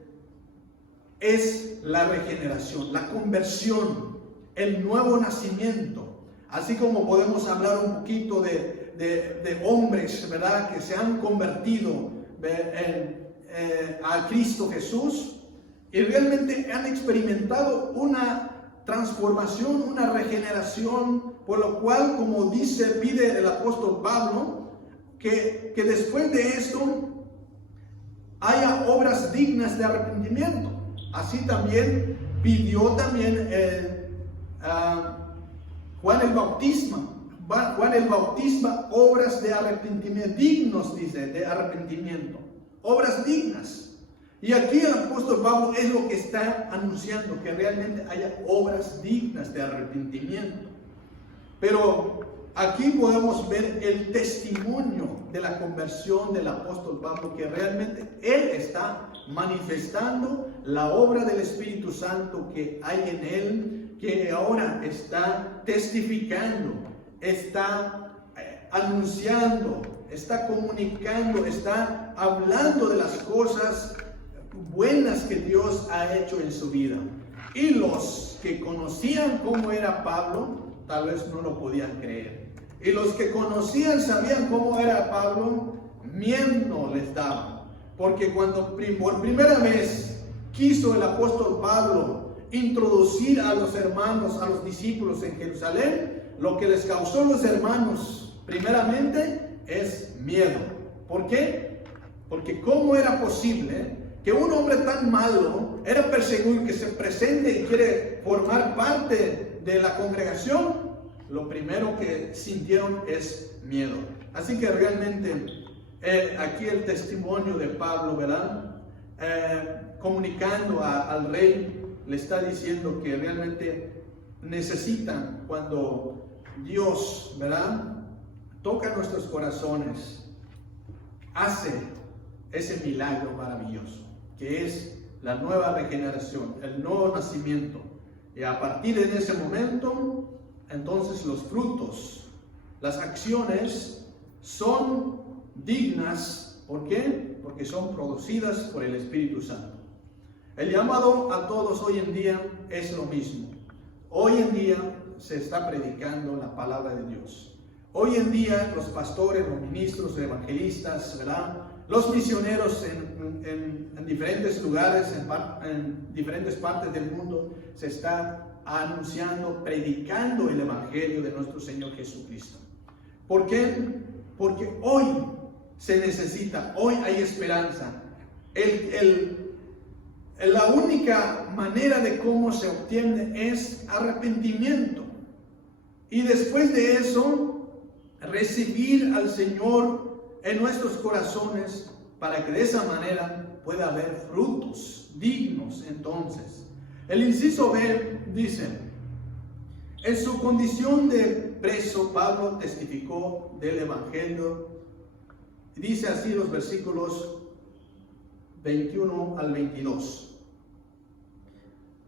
es la regeneración, la conversión, el nuevo nacimiento. Así como podemos hablar un poquito de hombres, ¿verdad?, que se han convertido a Cristo Jesús y realmente han experimentado una transformación, una regeneración, por lo cual, como pide el apóstol Pablo, que después de esto haya obras dignas de arrepentimiento. Así también pidió Juan el Bautista obras de arrepentimiento, dignos, dice, de arrepentimiento, obras dignas. Y aquí el apóstol Pablo es lo que está anunciando, que realmente haya obras dignas de arrepentimiento. Pero aquí podemos ver el testimonio de la conversión del apóstol Pablo, que realmente él está manifestando la obra del Espíritu Santo que hay en él, que ahora está testificando, está anunciando, está comunicando, está hablando de las cosas buenas que Dios ha hecho en su vida. Y los que conocían cómo era Pablo, tal vez no lo podían creer. Y los que conocían, sabían cómo era Pablo, miedo les daba. Porque cuando por primera vez quiso el apóstol Pablo introducir a los hermanos, a los discípulos en Jerusalén, lo que les causó a los hermanos primeramente es miedo. ¿Por qué? Porque ¿cómo era posible que un hombre tan malo era perseguido, que se presente y quiere formar parte de la congregación, lo primero que sintieron es miedo. Así que realmente aquí el testimonio de Pablo, ¿verdad? Comunicando al rey, le está diciendo que realmente necesitan, cuando Dios, ¿verdad?, toca nuestros corazones, hace ese milagro maravilloso, que es la nueva regeneración, el nuevo nacimiento. Y a partir de ese momento, entonces los frutos, las acciones son dignas. ¿Por qué? Porque son producidas por el Espíritu Santo. El llamado a todos hoy en día es lo mismo. Hoy en día se está predicando la palabra de Dios. Hoy en día los pastores, los ministros, evangelistas, ¿verdad?, los misioneros en diferentes lugares, en diferentes partes del mundo, se está anunciando, predicando el evangelio de nuestro Señor Jesucristo. ¿Por qué? Porque hoy se necesita, hoy hay esperanza. La única manera de cómo se obtiene es arrepentimiento. Y después de eso, recibir al Señor en nuestros corazones, para que de esa manera pueda haber frutos dignos. Entonces, el inciso B dice: en su condición de preso, Pablo testificó del evangelio. Dice así los versículos 21 al 22.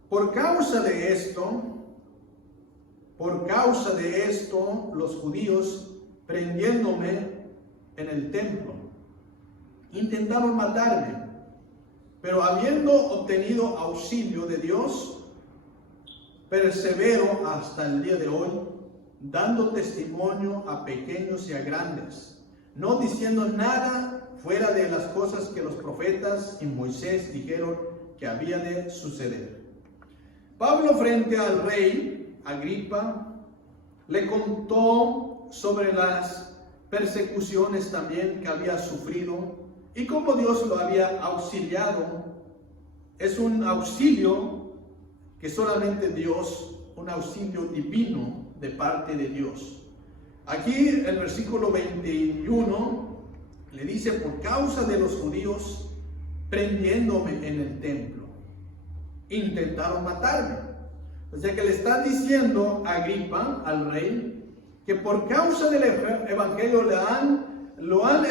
Por causa de esto, los judíos, prendiéndome en el templo, intentaron matarme, pero habiendo obtenido auxilio de Dios, persevero hasta el día de hoy, dando testimonio a pequeños y a grandes, no diciendo nada fuera de las cosas que los profetas y Moisés dijeron que había de suceder. Pablo, frente al rey Agripa, le contó sobre las persecuciones también que había sufrido y cómo Dios lo había auxiliado. Es un auxilio que solamente Dios, un auxilio divino de parte de Dios. Aquí el versículo 21 le dice: por causa de los judíos, prendiéndome en el templo, intentaron matarme. O sea que le está diciendo a Agripa, al rey, que por causa del evangelio lo han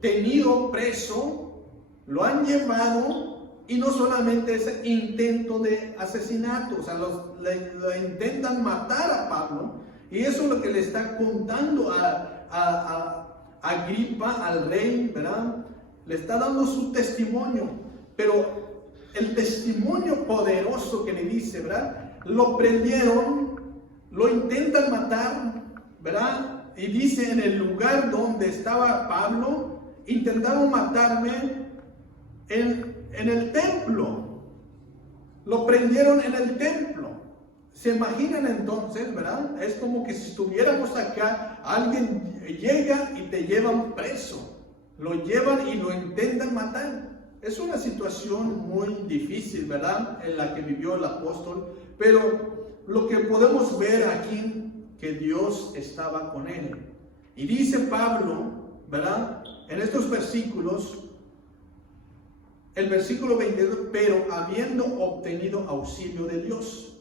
tenido preso, lo han llevado, y no solamente ese intento de asesinato, o sea, lo intentan matar a Pablo, y eso es lo que le está contando a Agripa, al rey, ¿verdad? Le está dando su testimonio, pero el testimonio poderoso que le dice, ¿verdad? Lo prendieron, lo intentan matar, ¿verdad? Y dice: en el lugar donde estaba Pablo, intentaron matarme en el templo. Lo prendieron en el templo. ¿Se imaginan entonces, verdad? Es como que si estuviéramos acá, alguien llega y te llevan preso. Lo llevan y lo intentan matar. Es una situación muy difícil, ¿verdad?, en la que vivió el apóstol, pero lo que podemos ver aquí, que Dios estaba con él. Y dice Pablo, ¿verdad?, en estos versículos, el versículo 22, pero habiendo obtenido auxilio de Dios.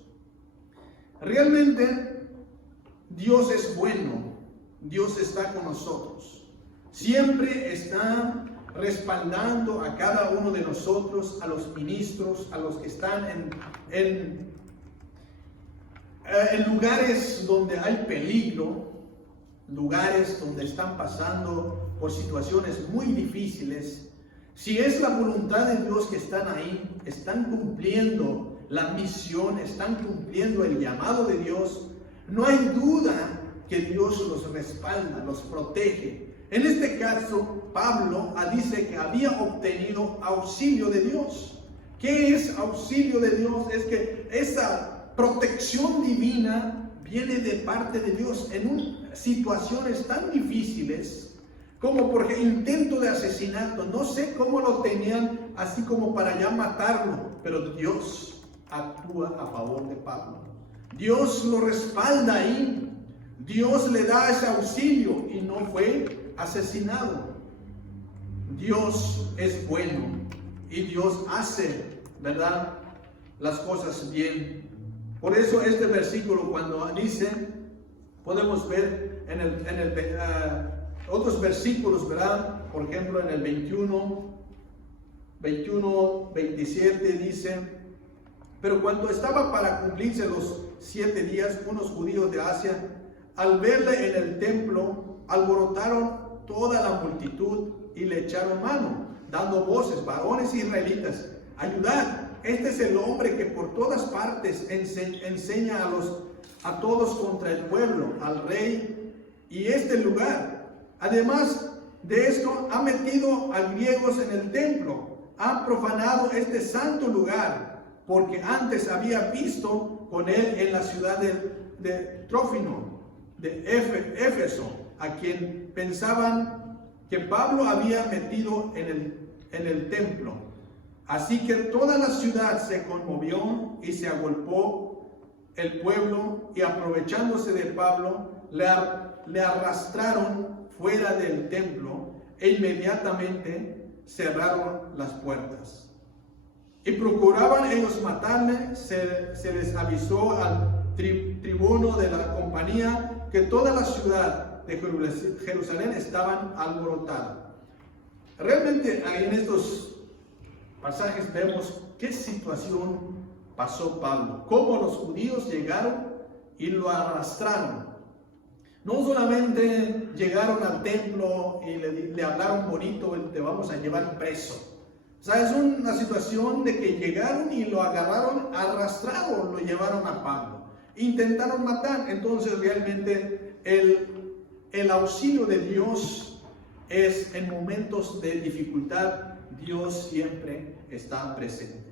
Realmente Dios es bueno, Dios está con nosotros, siempre está respaldando a cada uno de nosotros, a los ministros, a los que están en lugares donde hay peligro, lugares donde están pasando por situaciones muy difíciles. Si es la voluntad de Dios que están ahí, están cumpliendo la misión, están cumpliendo el llamado de Dios, no hay duda que Dios los respalda, los protege. En este caso, Pablo dice que había obtenido auxilio de Dios. ¿Qué es auxilio de Dios? Es que esa protección divina viene de parte de Dios en situaciones tan difíciles. como por intento de asesinato. No sé cómo lo tenían así como para ya matarlo, pero Dios actúa a favor de Pablo. Dios lo respalda ahí. Dios le da ese auxilio y no fue asesinado. Dios es bueno y Dios hace, ¿verdad?, las cosas bien. Por eso este versículo, cuando dice, podemos ver en otros versículos, ¿verdad? Por ejemplo, en el 21, 27 dice: pero cuando estaba para cumplirse los 7 días, unos judíos de Asia, al verle en el templo, alborotaron toda la multitud y le echaron mano, dando voces: varones israelitas, ayudad, este es el hombre que por todas partes enseña a todos contra el pueblo, al rey y este lugar. Además de esto, ha metido a griegos en el templo, ha profanado este santo lugar, porque antes había visto con él en la ciudad de Trófimo, de Éfeso, a quien pensaban que Pablo había metido en el templo. Así que toda la ciudad se conmovió y se agolpó el pueblo, y aprovechándose de Pablo, le arrastraron fuera del templo e inmediatamente cerraron las puertas. Y procuraban ellos matarle. Se les avisó al tribuno de la compañía que toda la ciudad de Jerusalén estaban alborotada. Realmente ahí en estos pasajes vemos qué situación pasó Pablo, cómo los judíos llegaron y lo arrastraron. No solamente llegaron al templo y le hablaron bonito: te vamos a llevar preso. O sea, es una situación de que llegaron y lo agarraron arrastrado, lo llevaron a Pablo. Intentaron matar. Entonces realmente el auxilio de Dios es en momentos de dificultad. Dios siempre está presente.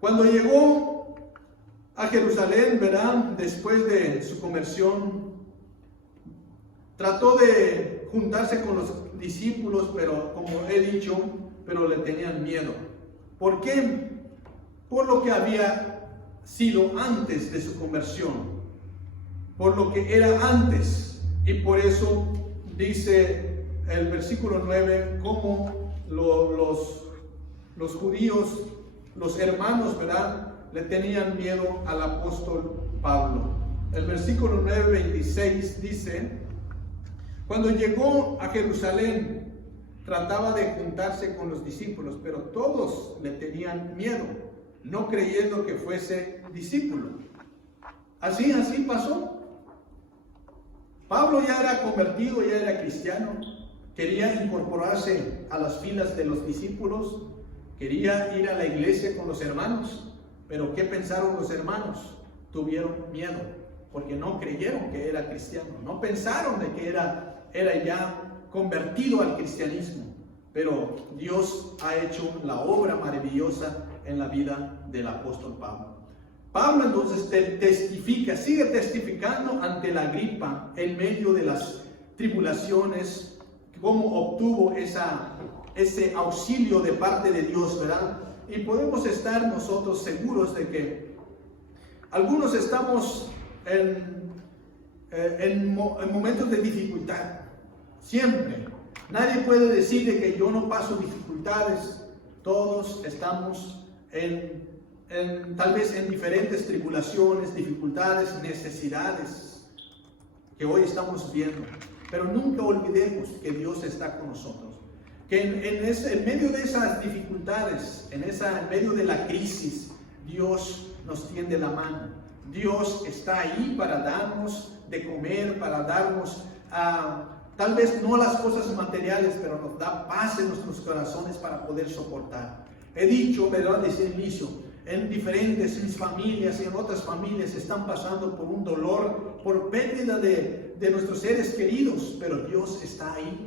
Cuando llegó a Jerusalén, ¿verdad?, después de su conversión, trató de juntarse con los discípulos, pero como he dicho, pero le tenían miedo. ¿Por qué? Por lo que había sido antes de su conversión, por lo que era antes. Y por eso dice el versículo 9, cómo los judíos, los hermanos, ¿verdad?, le tenían miedo al apóstol Pablo. El versículo 9, 26 dice: cuando llegó a Jerusalén, trataba de juntarse con los discípulos, pero todos le tenían miedo, no creyendo que fuese discípulo. Así pasó. Pablo ya era convertido, ya era cristiano, quería incorporarse a las filas de los discípulos, quería ir a la iglesia con los hermanos. Pero ¿qué pensaron los hermanos? Tuvieron miedo, porque no creyeron que era cristiano, no pensaron de que era ya convertido al cristianismo. Pero Dios ha hecho la obra maravillosa en la vida del apóstol Pablo. Pablo entonces testifica, sigue testificando ante la Agripa en medio de las tribulaciones, cómo obtuvo ese auxilio de parte de Dios, ¿verdad? Y podemos estar nosotros seguros de que algunos estamos en momentos de dificultad. Siempre. Nadie puede decir de que yo no paso dificultades. Todos estamos tal vez en diferentes tribulaciones, dificultades, necesidades que hoy estamos viendo. Pero nunca olvidemos que Dios está con nosotros. Que en medio de esas dificultades, en medio de la crisis, Dios nos tiende la mano. Dios está ahí para darnos de comer, para darnos tal vez no las cosas materiales, pero nos da paz en nuestros corazones para poder soportar. He dicho, ¿verdad?, desde el inicio, en mis familias y en otras familias están pasando por un dolor, por pérdida de nuestros seres queridos, pero Dios está ahí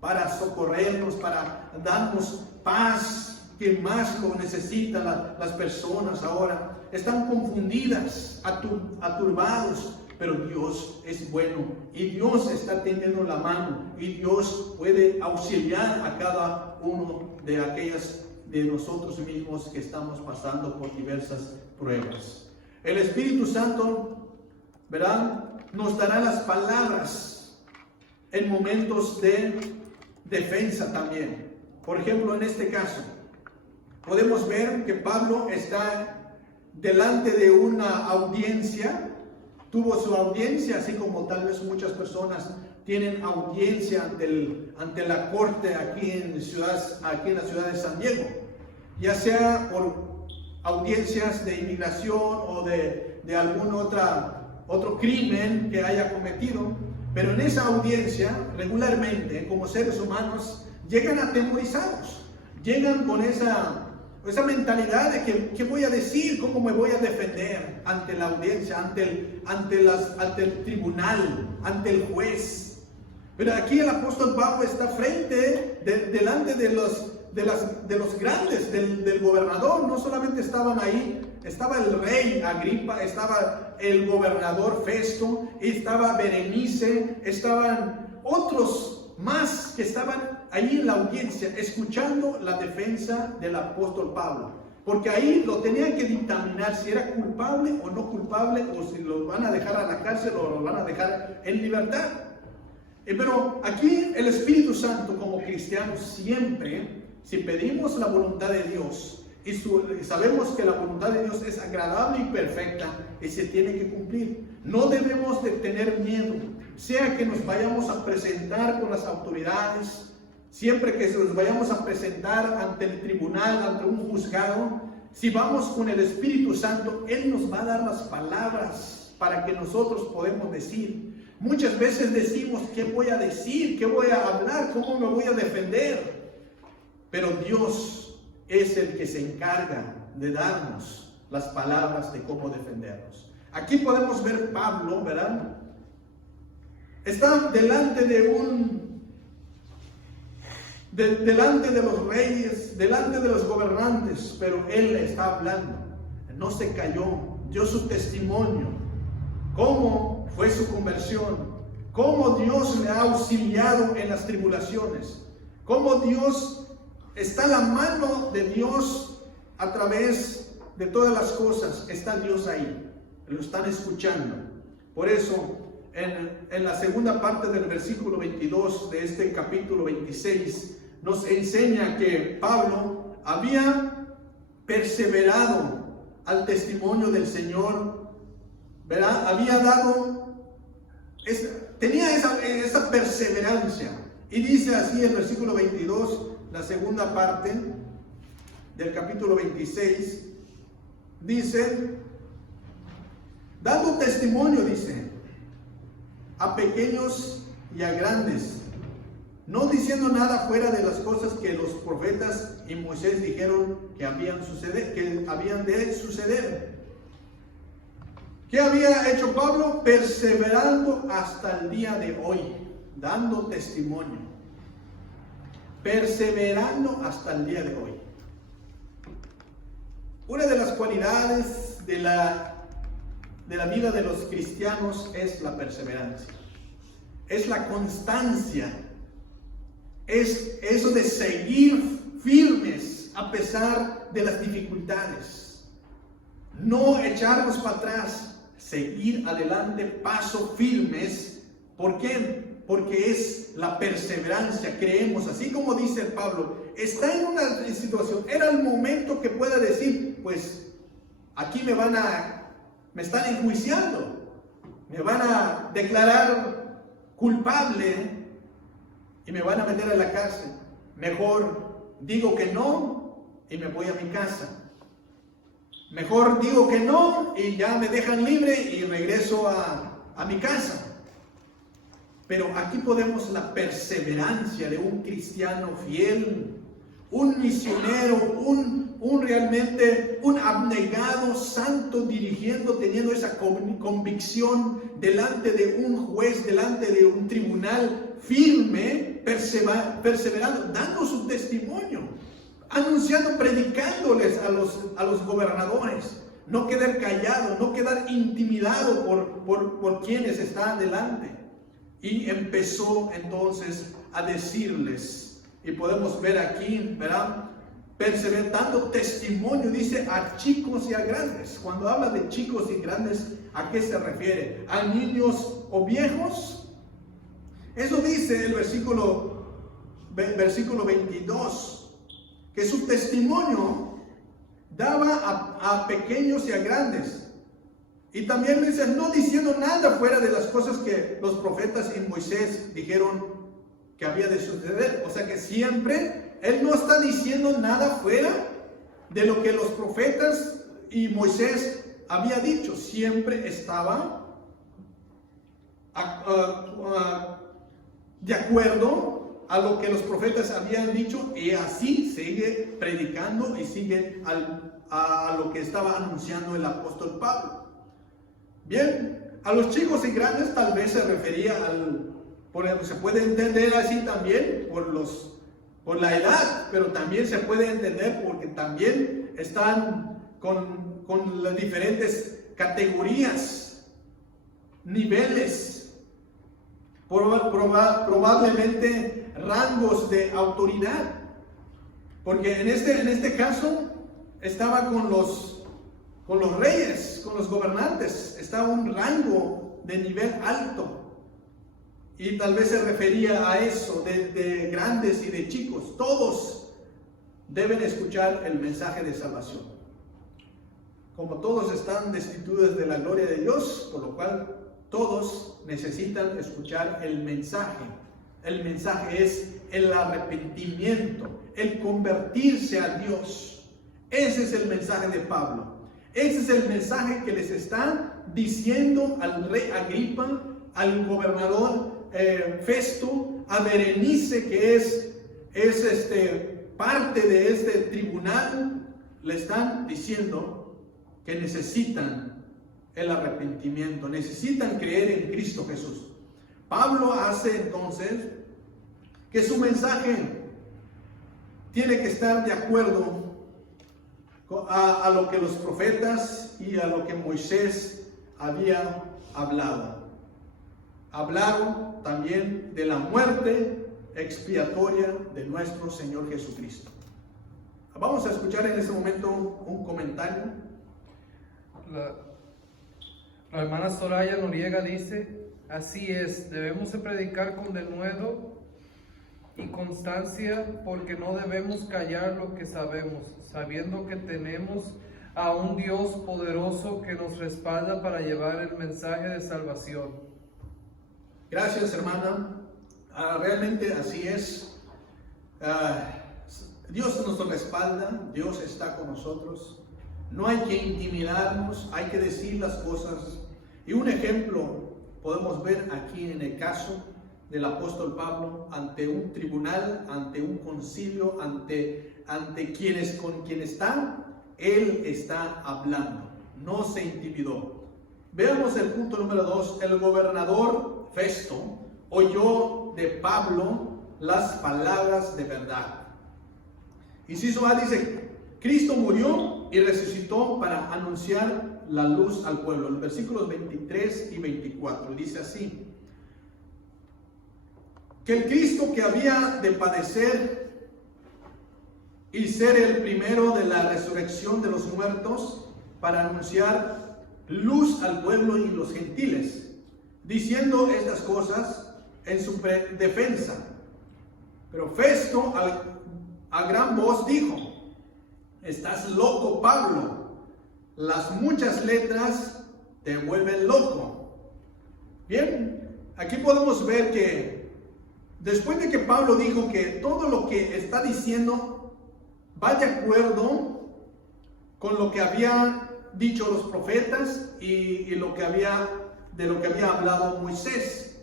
para socorrernos, para darnos paz, que más lo necesitan las personas ahora. Están confundidas, aturbados, pero Dios es bueno y Dios está tendiendo la mano y Dios puede auxiliar a cada uno de aquellas de nosotros mismos que estamos pasando por diversas pruebas. El Espíritu Santo, ¿verdad?, nos dará las palabras en momentos de defensa también. Por ejemplo, en este caso, podemos ver que Pablo está delante de una audiencia, tuvo su audiencia, así como tal vez muchas personas tienen audiencia ante la corte aquí en la ciudad de San Diego, ya sea por audiencias de inmigración o de algún otro crimen que haya cometido. Pero en esa audiencia, regularmente, como seres humanos, llegan atemorizados, llegan con esa mentalidad de que ¿qué voy a decir? ¿Cómo me voy a defender ante la audiencia, ante el tribunal, ante el juez? Pero aquí el apóstol Pablo está delante de los grandes, del gobernador. No solamente estaban ahí, estaba el rey Agripa, estaba el gobernador Festo, estaba Berenice, estaban otros más que estaban ahí en la audiencia escuchando la defensa del apóstol Pablo, porque ahí lo tenían que dictaminar si era culpable o no culpable, o si lo van a dejar a la cárcel o lo van a dejar en libertad. Pero aquí el Espíritu Santo, como cristianos, siempre, si pedimos la voluntad de Dios y sabemos que la voluntad de Dios es agradable y perfecta y se tiene que cumplir, no debemos de tener miedo, sea que nos vayamos a presentar con las autoridades, siempre que nos vayamos a presentar ante el tribunal, ante un juzgado. Si vamos con el Espíritu Santo, Él nos va a dar las palabras para que nosotros podamos decir. Muchas veces decimos, ¿qué voy a decir? ¿Qué voy a hablar? ¿Cómo me voy a defender? Pero Dios es el que se encarga de darnos las palabras de cómo defendernos. Aquí podemos ver Pablo, ¿verdad? Está delante delante de los reyes, delante de los gobernantes, pero él está hablando. No se cayó, dio su testimonio. ¿Cómo fue su conversión? ¿Cómo Dios le ha auxiliado en las tribulaciones? ¿Cómo Dios está la mano de Dios a través de todas las cosas? Está Dios ahí, lo están escuchando. Por eso, en la segunda parte del versículo 22 de este capítulo 26, nos enseña que Pablo había perseverado al testimonio del Señor, ¿verdad? Tenía esa perseverancia. Y dice así el versículo 22, la segunda parte del capítulo 26, dice, dando testimonio, dice, a pequeños y a grandes, no diciendo nada fuera de las cosas que los profetas y Moisés dijeron que habían de suceder. ¿Qué había hecho Pablo? Perseverando hasta el día de hoy, dando testimonio. Perseverando hasta el día de hoy. Una de las cualidades de la vida de los cristianos es la perseverancia, es la constancia, es eso de seguir firmes a pesar de las dificultades, no echarnos para atrás, seguir adelante, paso firmes. ¿Por qué? Porque es la perseverancia, creemos, así como dice Pablo, está en una situación, era el momento que pueda decir, pues aquí me están enjuiciando, me van a declarar culpable y me van a meter a la cárcel. Mejor digo que no y me voy a mi casa. Mejor digo que no y ya me dejan libre y regreso a mi casa. Pero aquí podemos la perseverancia de un cristiano fiel, un misionero, realmente un abnegado santo dirigiendo, teniendo esa convicción delante de un juez, delante de un tribunal firme, perseverando, dando su testimonio. anunciando, predicándoles a los gobernadores. No quedar callado, no quedar intimidado por quienes están delante. Y empezó entonces a decirles, y podemos ver aquí, ¿verdad? Dando testimonio, dice, a chicos y a grandes. Cuando habla de chicos y grandes, ¿a qué se refiere? ¿A niños o viejos? Eso dice el versículo 22, que su testimonio daba a pequeños y a grandes. Y también dice, no diciendo nada fuera de las cosas que los profetas y Moisés dijeron que había de suceder. O sea que siempre él no está diciendo nada fuera de lo que los profetas y Moisés había dicho. Siempre estaba de acuerdo a lo que los profetas habían dicho, y así sigue predicando y sigue a lo que estaba anunciando el apóstol Pablo. Bien, a los chicos y grandes tal vez se refería se puede entender así también por la edad, pero también se puede entender porque también están con las diferentes categorías, niveles, probablemente rangos de autoridad, porque en este caso estaba con los reyes, con los gobernantes, estaba un rango de nivel alto. Y tal vez se refería a eso, de grandes y de chicos. Todos deben escuchar el mensaje de salvación. Como todos están destituidos de la gloria de Dios, por lo cual todos necesitan escuchar el mensaje. El mensaje es el arrepentimiento, el convertirse a Dios. Ese es el mensaje de Pablo. Ese es el mensaje que les está diciendo al rey Agripa, al gobernador Festo, a Berenice, que es parte de este tribunal. Le están diciendo que necesitan el arrepentimiento, necesitan creer en Cristo Jesús. Pablo hace entonces que su mensaje tiene que estar de acuerdo a lo que los profetas y a lo que Moisés había hablado. Hablaron también de la muerte expiatoria de nuestro Señor Jesucristo. Vamos a escuchar en este momento un comentario. La hermana Soraya Noriega dice: así es, debemos de predicar con denuedo y constancia, porque no debemos callar lo que sabemos, sabiendo que tenemos a un Dios poderoso que nos respalda para llevar el mensaje de salvación. Gracias, hermana. Realmente así es. Dios nos respalda, Dios está con nosotros. No hay que intimidarnos, hay que decir las cosas. Y un ejemplo podemos ver aquí en el caso del apóstol Pablo, ante un tribunal, ante un concilio, ante con quien está, él está hablando, no se intimidó. Veamos el punto número 2. El gobernador Festo oyó de Pablo las palabras de verdad. Inciso A dice: Cristo murió y resucitó para anunciar la luz al pueblo. En versículos 23 y 24 dice así: que el Cristo que había de padecer y ser el primero de la resurrección de los muertos, para anunciar luz al pueblo y los gentiles, diciendo estas cosas en su defensa. Pero Festo a gran voz dijo: estás loco, Pablo, las muchas letras te vuelven loco. Bien, aquí podemos ver que después de que Pablo dijo que todo lo que está diciendo va de acuerdo con lo que había dicho los profetas y de lo que había hablado Moisés,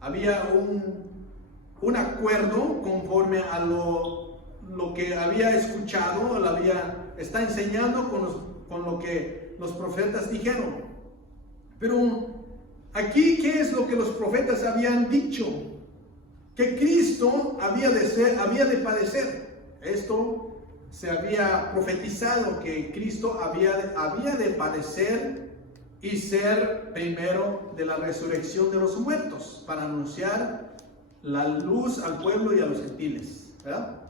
había un acuerdo conforme a lo que había escuchado, está enseñando con lo que los profetas dijeron. Pero aquí, ¿qué es lo que los profetas habían dicho? Que Cristo había de padecer. Esto se había profetizado que Cristo había de padecer y ser primero de la resurrección de los muertos para anunciar la luz al pueblo y a los gentiles, ¿verdad?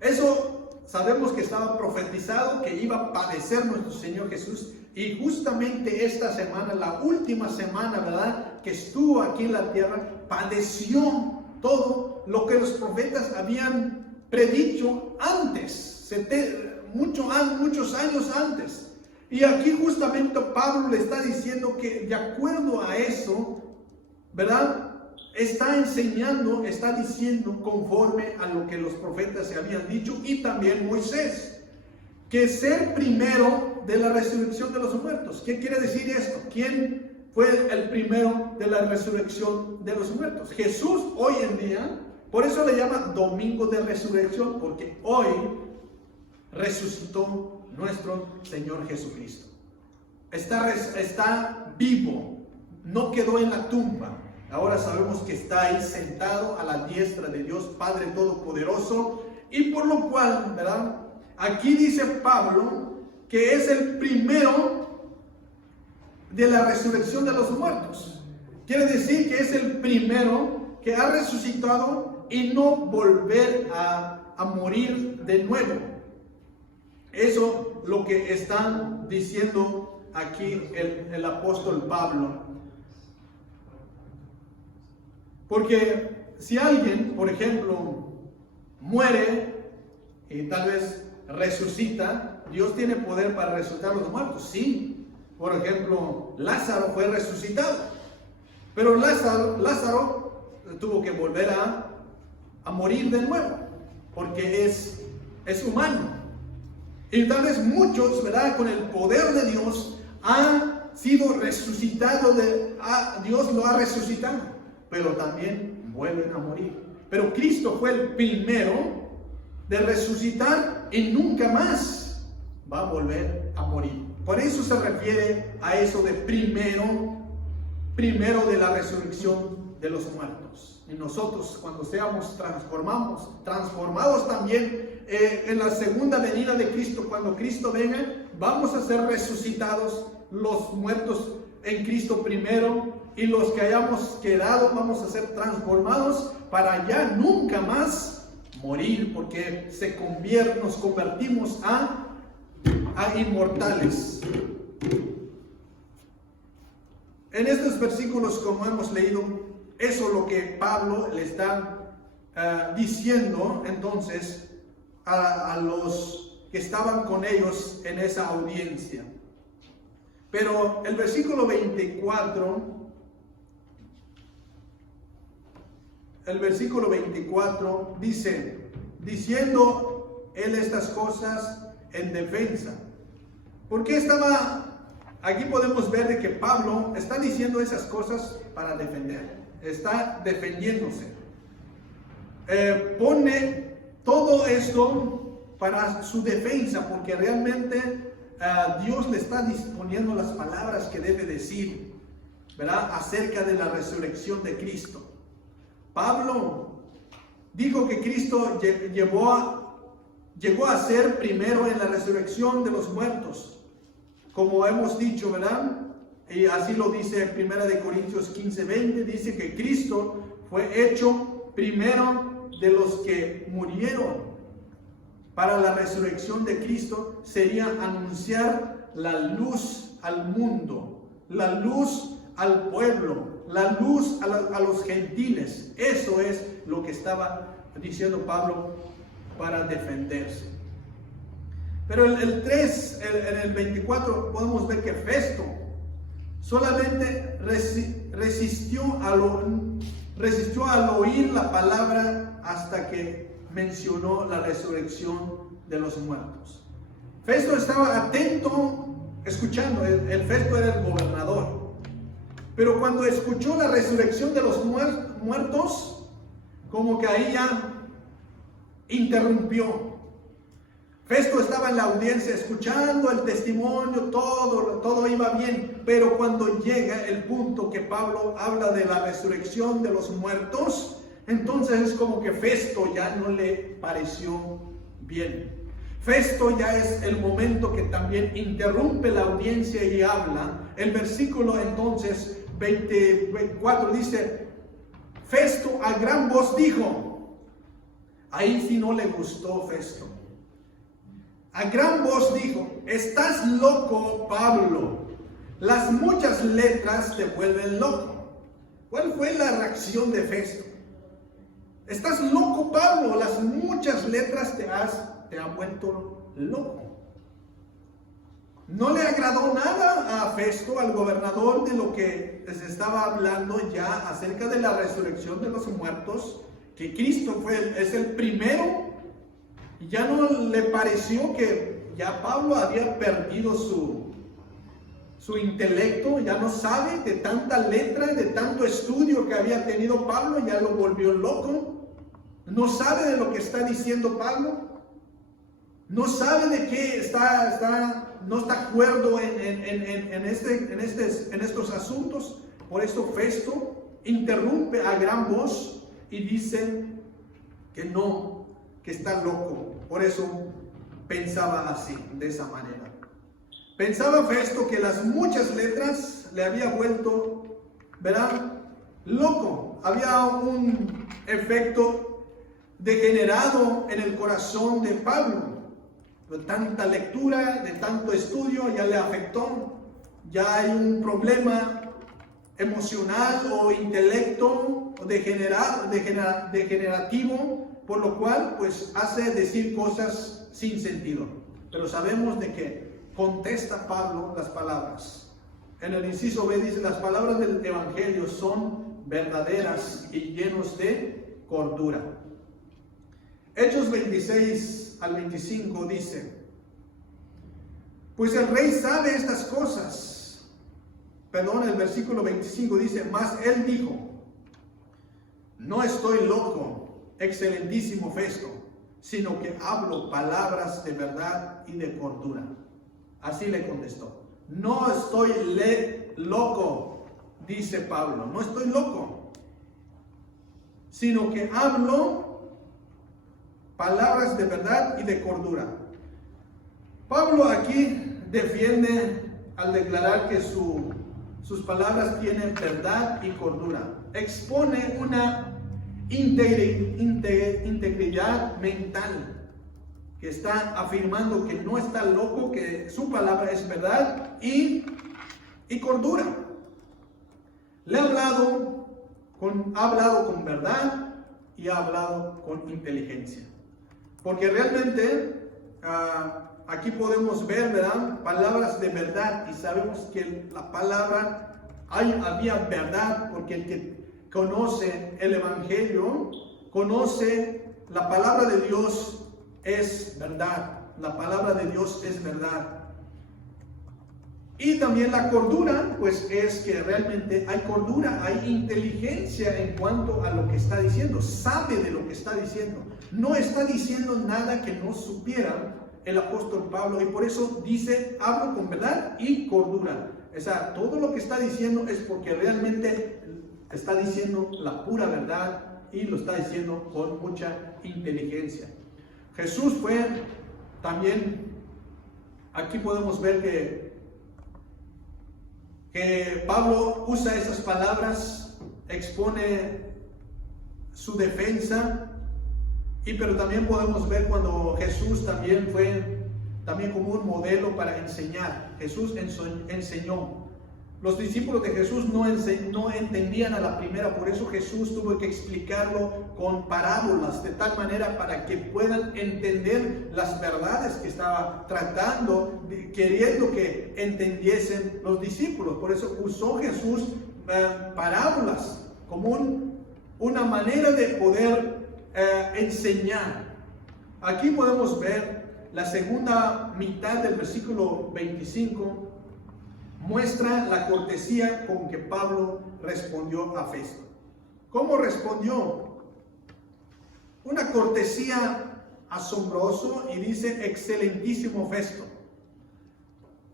Eso sabemos que estaba profetizado, que iba a padecer nuestro Señor Jesús, y justamente esta semana, la última semana, ¿verdad?, que estuvo aquí en la tierra, padeció todo lo que los profetas habían predicho antes, muchos años antes. Y aquí justamente Pablo le está diciendo que de acuerdo a eso, ¿verdad?, está enseñando, está diciendo conforme a lo que los profetas se habían dicho, y también Moisés, que ser primero de la resurrección de los muertos. ¿Qué quiere decir esto? ¿Quién fue el primero de la resurrección de los muertos? Jesús hoy en día, por eso le llama Domingo de Resurrección, porque hoy resucitó nuestro Señor Jesucristo. Está vivo, no quedó en la tumba. Ahora sabemos que está ahí sentado a la diestra de Dios Padre Todopoderoso, y por lo cual, ¿verdad?, aquí dice Pablo que es el primero de la resurrección de los muertos. Quiere decir que es el primero que ha resucitado y no volver a morir de nuevo. Eso es lo que está diciendo aquí el apóstol Pablo. Porque si alguien, por ejemplo, muere y tal vez resucita, Dios tiene poder para resucitar a los muertos, sí. Por ejemplo, Lázaro fue resucitado, pero Lázaro tuvo que volver a morir de nuevo, porque es humano. Y tal vez muchos, ¿verdad?, con el poder de Dios han sido resucitados, Dios lo ha resucitado, pero también vuelven a morir. Pero Cristo fue el primero de resucitar y nunca más va a volver a morir. Por eso se refiere a eso de primero de la resurrección de los muertos. Y nosotros, cuando seamos transformados también en la segunda venida de Cristo, cuando Cristo venga, vamos a ser resucitados, los muertos en Cristo primero, y los que hayamos quedado vamos a ser transformados para ya nunca más morir, porque nos convertimos a inmortales. En estos versículos, como hemos leído, eso es lo que Pablo le está diciendo entonces a los que estaban con ellos en esa audiencia. Pero el versículo 24, dice, diciendo él estas cosas en defensa. ¿Por qué aquí podemos ver de que Pablo está diciendo esas cosas para defender? Está defendiéndose. Pone todo esto para su defensa, porque realmente Dios le está disponiendo las palabras que debe decir, ¿verdad?, acerca de la resurrección de Cristo. Pablo dijo que Cristo llegó a ser primero en la resurrección de los muertos, como hemos dicho, ¿verdad? Y así lo dice en 1 Corintios 15:20, dice que Cristo fue hecho primero de los que murieron. Para la resurrección de Cristo sería anunciar la luz al mundo, la luz al pueblo, la luz a los gentiles. Eso es lo que estaba diciendo Pablo para defenderse. Pero en el 24 podemos ver que Festo solamente resistió al oír la palabra hasta que mencionó la resurrección de los muertos. Festo estaba atento, escuchando. El Festo era el gobernador. Pero cuando escuchó la resurrección de los muertos, como que ahí ya interrumpió. Festo estaba en la audiencia escuchando el testimonio, todo iba bien, pero cuando llega el punto que Pablo habla de la resurrección de los muertos, entonces es como que Festo ya no le pareció bien. Festo ya es el momento que también interrumpe la audiencia y habla. El versículo entonces 24 dice, Festo a gran voz dijo. Ahí sí no le gustó Festo. A gran voz dijo, estás loco, Pablo. Las muchas letras te vuelven loco. ¿Cuál fue la reacción de Festo? Estás loco, Pablo. Las muchas letras te han vuelto loco. No le agradó nada a Festo, al gobernador, de lo que se estaba hablando ya acerca de la resurrección de los muertos, que Cristo es el primero. Y ya no le pareció que ya Pablo había perdido su intelecto, ya no sabe de tanta letra, de tanto estudio que había tenido Pablo, ya lo volvió loco. No sabe de lo que está diciendo Pablo. No sabe de qué no está de acuerdo en estos asuntos. Por eso Festo interrumpe a gran voz y dice que no, que está loco. Por eso pensaba así, de esa manera. Pensaba Festo que las muchas letras le había vuelto, ¿verdad?, loco. Había un efecto degenerado en el corazón de Pablo. De tanta lectura, de tanto estudio, ya le afectó. Ya hay un problema emocional o intelecto degenerativo, por lo cual pues hace decir cosas sin sentido. Pero sabemos de que contesta Pablo las palabras. En el inciso B dice, las palabras del Evangelio son verdaderas y llenos de cordura. Hechos 26 al 25 dice, pues el rey sabe estas cosas. Perdón, el versículo 25 dice, mas él dijo, no estoy loco, excelentísimo Festo, sino que hablo palabras de verdad y de cordura. Así le contestó. No estoy loco, dice Pablo, no estoy loco, sino que hablo palabras de verdad y de cordura. Pablo aquí defiende al declarar que sus palabras tienen verdad y cordura. Expone una integridad mental, que está afirmando que no está loco, que su palabra es verdad y cordura. Ha hablado con verdad y ha hablado con inteligencia. Porque realmente aquí podemos ver, ¿verdad?, palabras de verdad, y sabemos que la palabra había verdad, porque el que conoce el Evangelio, conoce la palabra de Dios, es verdad. La palabra de Dios es verdad. Y también la cordura, pues es que realmente hay cordura, hay inteligencia en cuanto a lo que está diciendo, sabe de lo que está diciendo. No está diciendo nada que no supiera el apóstol Pablo, y por eso dice, hablo con verdad y cordura. O sea, todo lo que está diciendo es porque realmente está diciendo la pura verdad y lo está diciendo con mucha inteligencia. Jesús fue también, aquí podemos ver que Pablo usa esas palabras, expone su defensa, pero también podemos ver cuando Jesús también fue como un modelo para enseñar. Jesús enseñó. Los discípulos de Jesús no entendían a la primera, por eso Jesús tuvo que explicarlo con parábolas, de tal manera para que puedan entender las verdades que estaba tratando, queriendo que entendiesen los discípulos. Por eso usó Jesús parábolas como una manera de poder enseñar. Aquí podemos ver la segunda mitad del versículo 25. Muestra la cortesía con que Pablo respondió a Festo. ¿Cómo respondió? Una cortesía asombroso, y dice, excelentísimo Festo.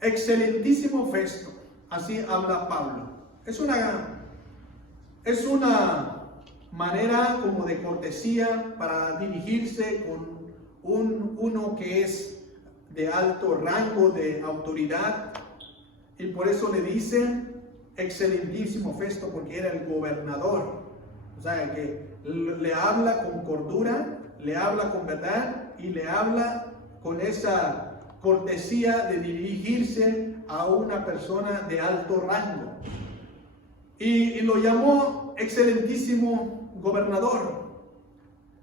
Excelentísimo Festo. Así habla Pablo. Es una manera como de cortesía para dirigirse con uno que es de alto rango, de autoridad, y por eso le dice excelentísimo Festo, porque era el gobernador. O sea, que le habla con cordura, le habla con verdad y le habla con esa cortesía de dirigirse a una persona de alto rango. Y lo llamó excelentísimo gobernador.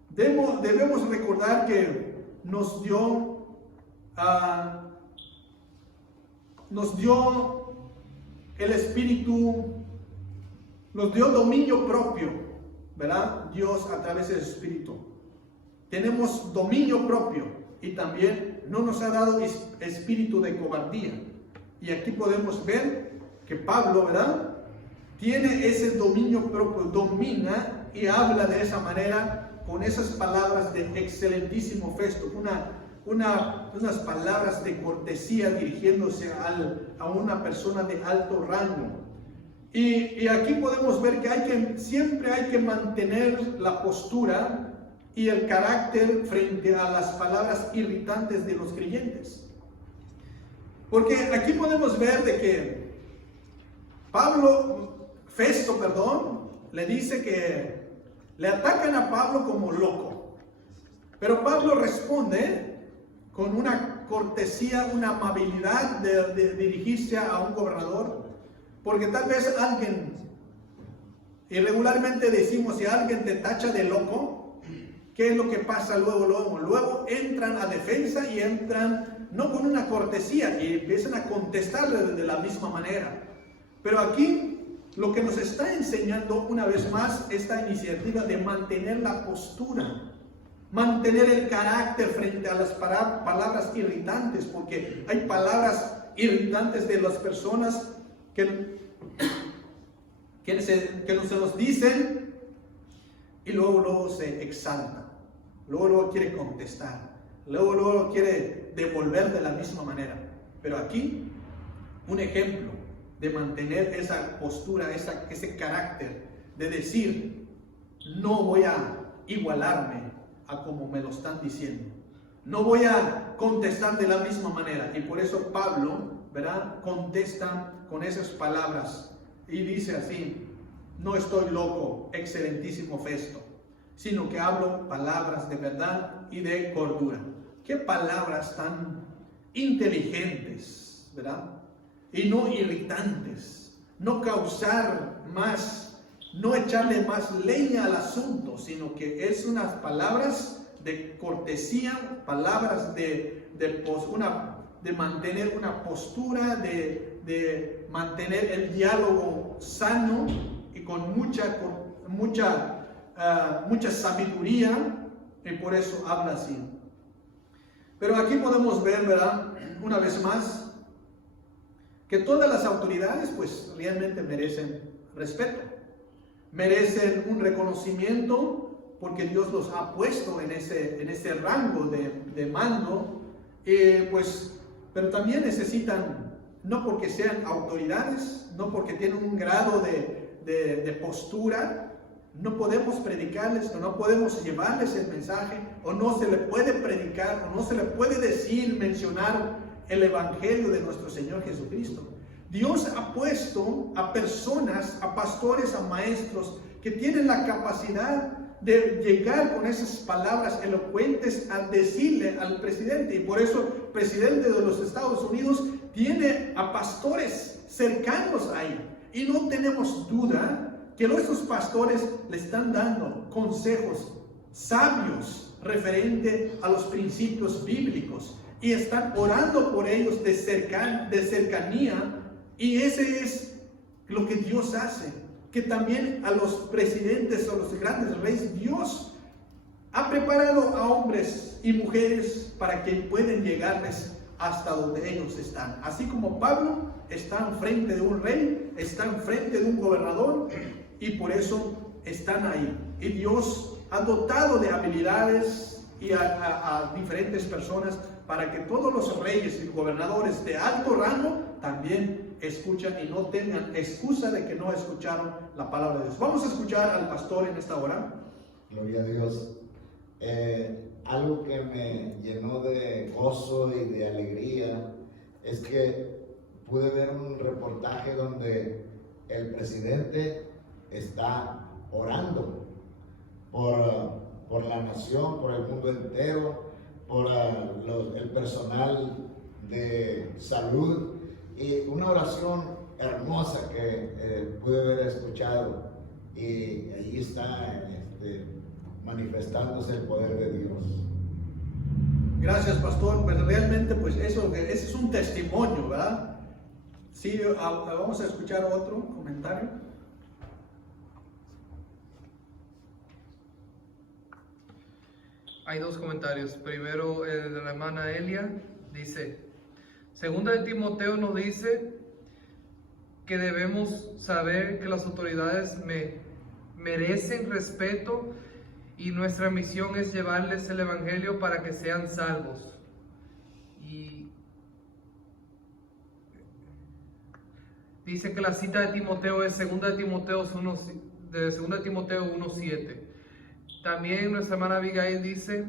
Debemos recordar que nos dio el Espíritu, nos dio dominio propio, ¿verdad? Dios a través del Espíritu. Tenemos dominio propio y también no nos ha dado espíritu de cobardía. Y aquí podemos ver que Pablo, ¿verdad?, tiene ese dominio propio, domina y habla de esa manera con esas palabras de excelentísimo Festo, unas palabras de cortesía dirigiéndose a una persona de alto rango. Y aquí podemos ver que siempre hay que mantener la postura y el carácter frente a las palabras irritantes de los creyentes. Porque aquí podemos ver de que Festo, le dice que le atacan a Pablo como loco. Pero Pablo responde con una cortesía, una amabilidad de dirigirse a un gobernador. Porque tal vez alguien, y regularmente decimos, si alguien te tacha de loco, ¿qué es lo que pasa luego? Luego entran a defensa y entran no con una cortesía y empiezan a contestarle de la misma manera. Pero aquí lo que nos está enseñando una vez más esta iniciativa de mantener la postura, mantener el carácter frente a las palabras irritantes, porque hay palabras irritantes de las personas que se nos dicen y luego se exalta, luego quiere contestar, luego quiere devolver de la misma manera. Pero aquí un ejemplo de mantener esa postura, ese carácter, de decir, no voy a igualarme a como me lo están diciendo, no voy a contestar de la misma manera. Y por eso Pablo, ¿verdad?, contesta con esas palabras y dice así: no estoy loco, excelentísimo Festo, sino que hablo palabras de verdad y de cordura. Qué palabras tan inteligentes, ¿verdad? Y no irritantes, no causar más, no echarle más leña al asunto, sino que es unas palabras de cortesía, palabras de mantener una postura, de mantener el diálogo sano y con mucha sabiduría, y por eso habla así. Pero aquí podemos ver, ¿verdad?, una vez más, que todas las autoridades pues realmente merecen respeto, merecen un reconocimiento, porque Dios los ha puesto en ese rango de mando, pero también necesitan, no porque sean autoridades, no porque tienen un grado de postura, no podemos predicarles, o no podemos llevarles el mensaje, o no se le puede predicar, o no se le puede mencionar el evangelio de nuestro Señor Jesucristo. Dios ha puesto a personas, a pastores, a maestros que tienen la capacidad de llegar con esas palabras elocuentes a decirle al presidente. Y por eso el presidente de los Estados Unidos tiene a pastores cercanos a él. Y no tenemos duda que nuestros pastores le están dando consejos sabios referente a los principios bíblicos. Y están orando por ellos de cercanía, y ese es lo que Dios hace, que también a los presidentes o los grandes reyes, Dios ha preparado a hombres y mujeres para que puedan llegarles hasta donde ellos están. Así como Pablo está enfrente de un rey, está enfrente de un gobernador, y por eso están ahí. Y Dios ha dotado de habilidades y a diferentes personas para que todos los reyes y gobernadores de alto rango también escuchan y no tengan excusa de que no escucharon la palabra de Dios. Vamos a escuchar al pastor en esta hora. Gloria a Dios. algo que me llenó de gozo y de alegría es que pude ver un reportaje donde el presidente está orando por la nación, por el mundo entero, por el personal de salud, y una oración hermosa que pude haber escuchado, y ahí está manifestándose el poder de Dios. Gracias, pastor. Pues realmente, pues ese es un testimonio, ¿verdad? Sí, vamos a escuchar otro comentario. Hay dos comentarios. Primero, el de la hermana Elia dice: Segunda de Timoteo nos dice que debemos saber que las autoridades merecen respeto y nuestra misión es llevarles el evangelio para que sean salvos. Y dice que la cita de Timoteo es 2 de Timoteo 1:7. También nuestra hermana Abigail dice: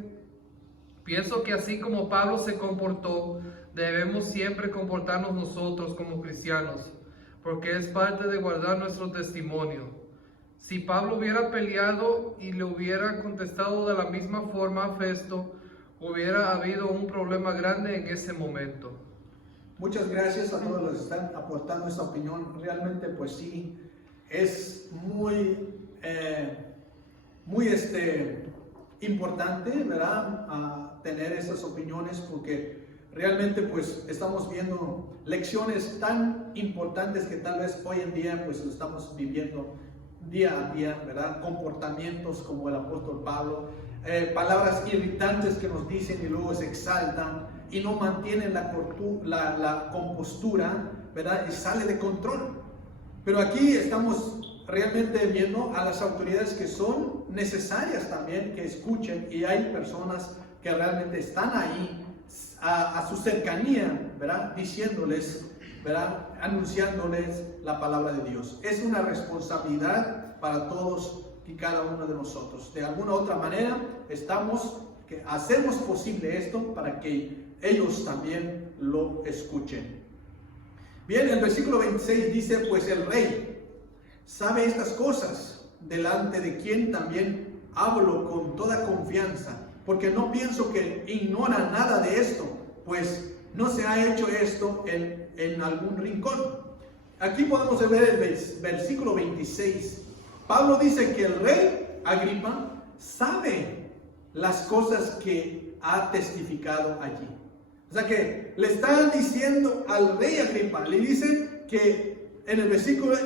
pienso que así como Pablo se comportó, debemos siempre comportarnos nosotros como cristianos, porque es parte de guardar nuestro testimonio. Si Pablo hubiera peleado y le hubiera contestado de la misma forma a Festo, hubiera habido un problema grande en ese momento. Muchas gracias a todos los que están aportando esta opinión. Realmente, pues sí, es muy importante, ¿verdad? Tener esas opiniones, porque realmente pues estamos viendo lecciones tan importantes que tal vez hoy en día pues lo estamos viviendo día a día, ¿verdad? Comportamientos como el apóstol Pablo, palabras irritantes que nos dicen y luego se exaltan y no mantienen la compostura, ¿verdad? Y sale de control. Pero aquí estamos realmente viendo a las autoridades que son necesarias también que escuchen, y hay personas que realmente están ahí a su cercanía, ¿verdad? Diciéndoles, ¿verdad? Anunciándoles la palabra de Dios. Es una responsabilidad para todos y cada uno de nosotros. De alguna u otra manera hacemos posible esto para que ellos también lo escuchen. Bien, el versículo 26 dice: pues el rey sabe estas cosas, delante de quien también hablo con toda confianza, porque no pienso que ignora nada de esto, pues no se ha hecho esto en algún rincón. Aquí podemos ver el versículo 26. Pablo dice que el rey Agripa sabe las cosas que ha testificado allí. O sea que le está diciendo al rey Agripa, le dice que en el versículo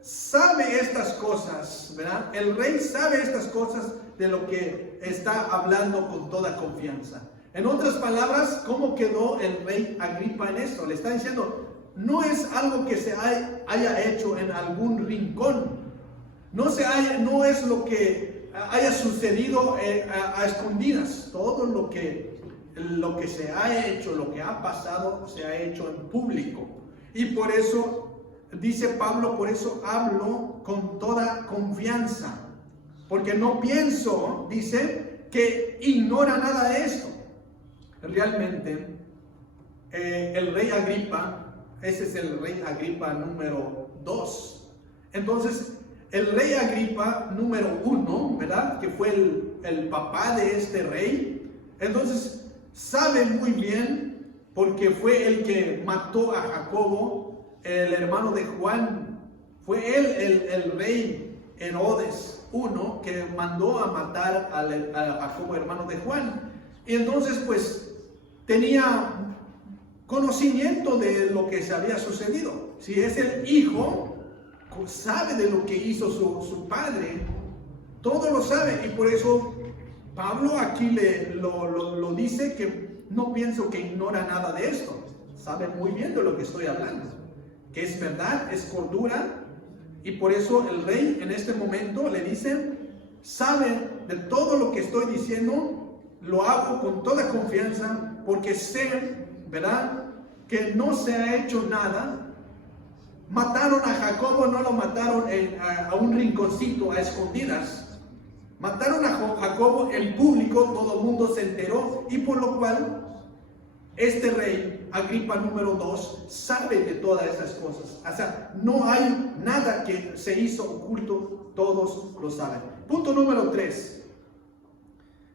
sabe estas cosas, ¿verdad? El rey sabe estas cosas de lo que está hablando con toda confianza. En otras palabras, ¿cómo quedó el rey Agripa en esto? Le está diciendo, no es algo que se haya hecho en algún rincón. No es lo que haya sucedido a escondidas. Todo lo que se ha hecho, lo que ha pasado, se ha hecho en público. Y por eso, dice Pablo, por eso hablo con toda confianza. Porque no pienso, dice, que ignora nada de esto. Realmente, el rey Agripa, ese es el rey Agripa número 2. Entonces, el rey Agripa número 1, ¿verdad? Que fue el papá de este rey. Entonces, sabe muy bien, porque fue el que mató a Jacobo, el hermano de Juan. Fue él el rey Herodes 1 que mandó a matar a Jacobo, hermano de Juan. Y entonces pues tenía conocimiento de lo que se había sucedido. Si es el hijo, sabe de lo que hizo su padre, todo lo sabe. Y por eso Pablo aquí lo dice, que no pienso que ignora nada de esto. Sabe muy bien de lo que estoy hablando, que es verdad, es cordura. Y por eso el rey en este momento le dice, sabe de todo lo que estoy diciendo, lo hago con toda confianza, porque sé, ¿verdad?, que no se ha hecho nada. Mataron a Jacobo, no lo mataron a un rinconcito, a escondidas. Mataron a Jacobo en público, todo el mundo se enteró, y por lo cual este rey, Agripa número 2, sabe de todas esas cosas. O sea, no hay nada que se hizo oculto, todos lo saben. Punto número 3.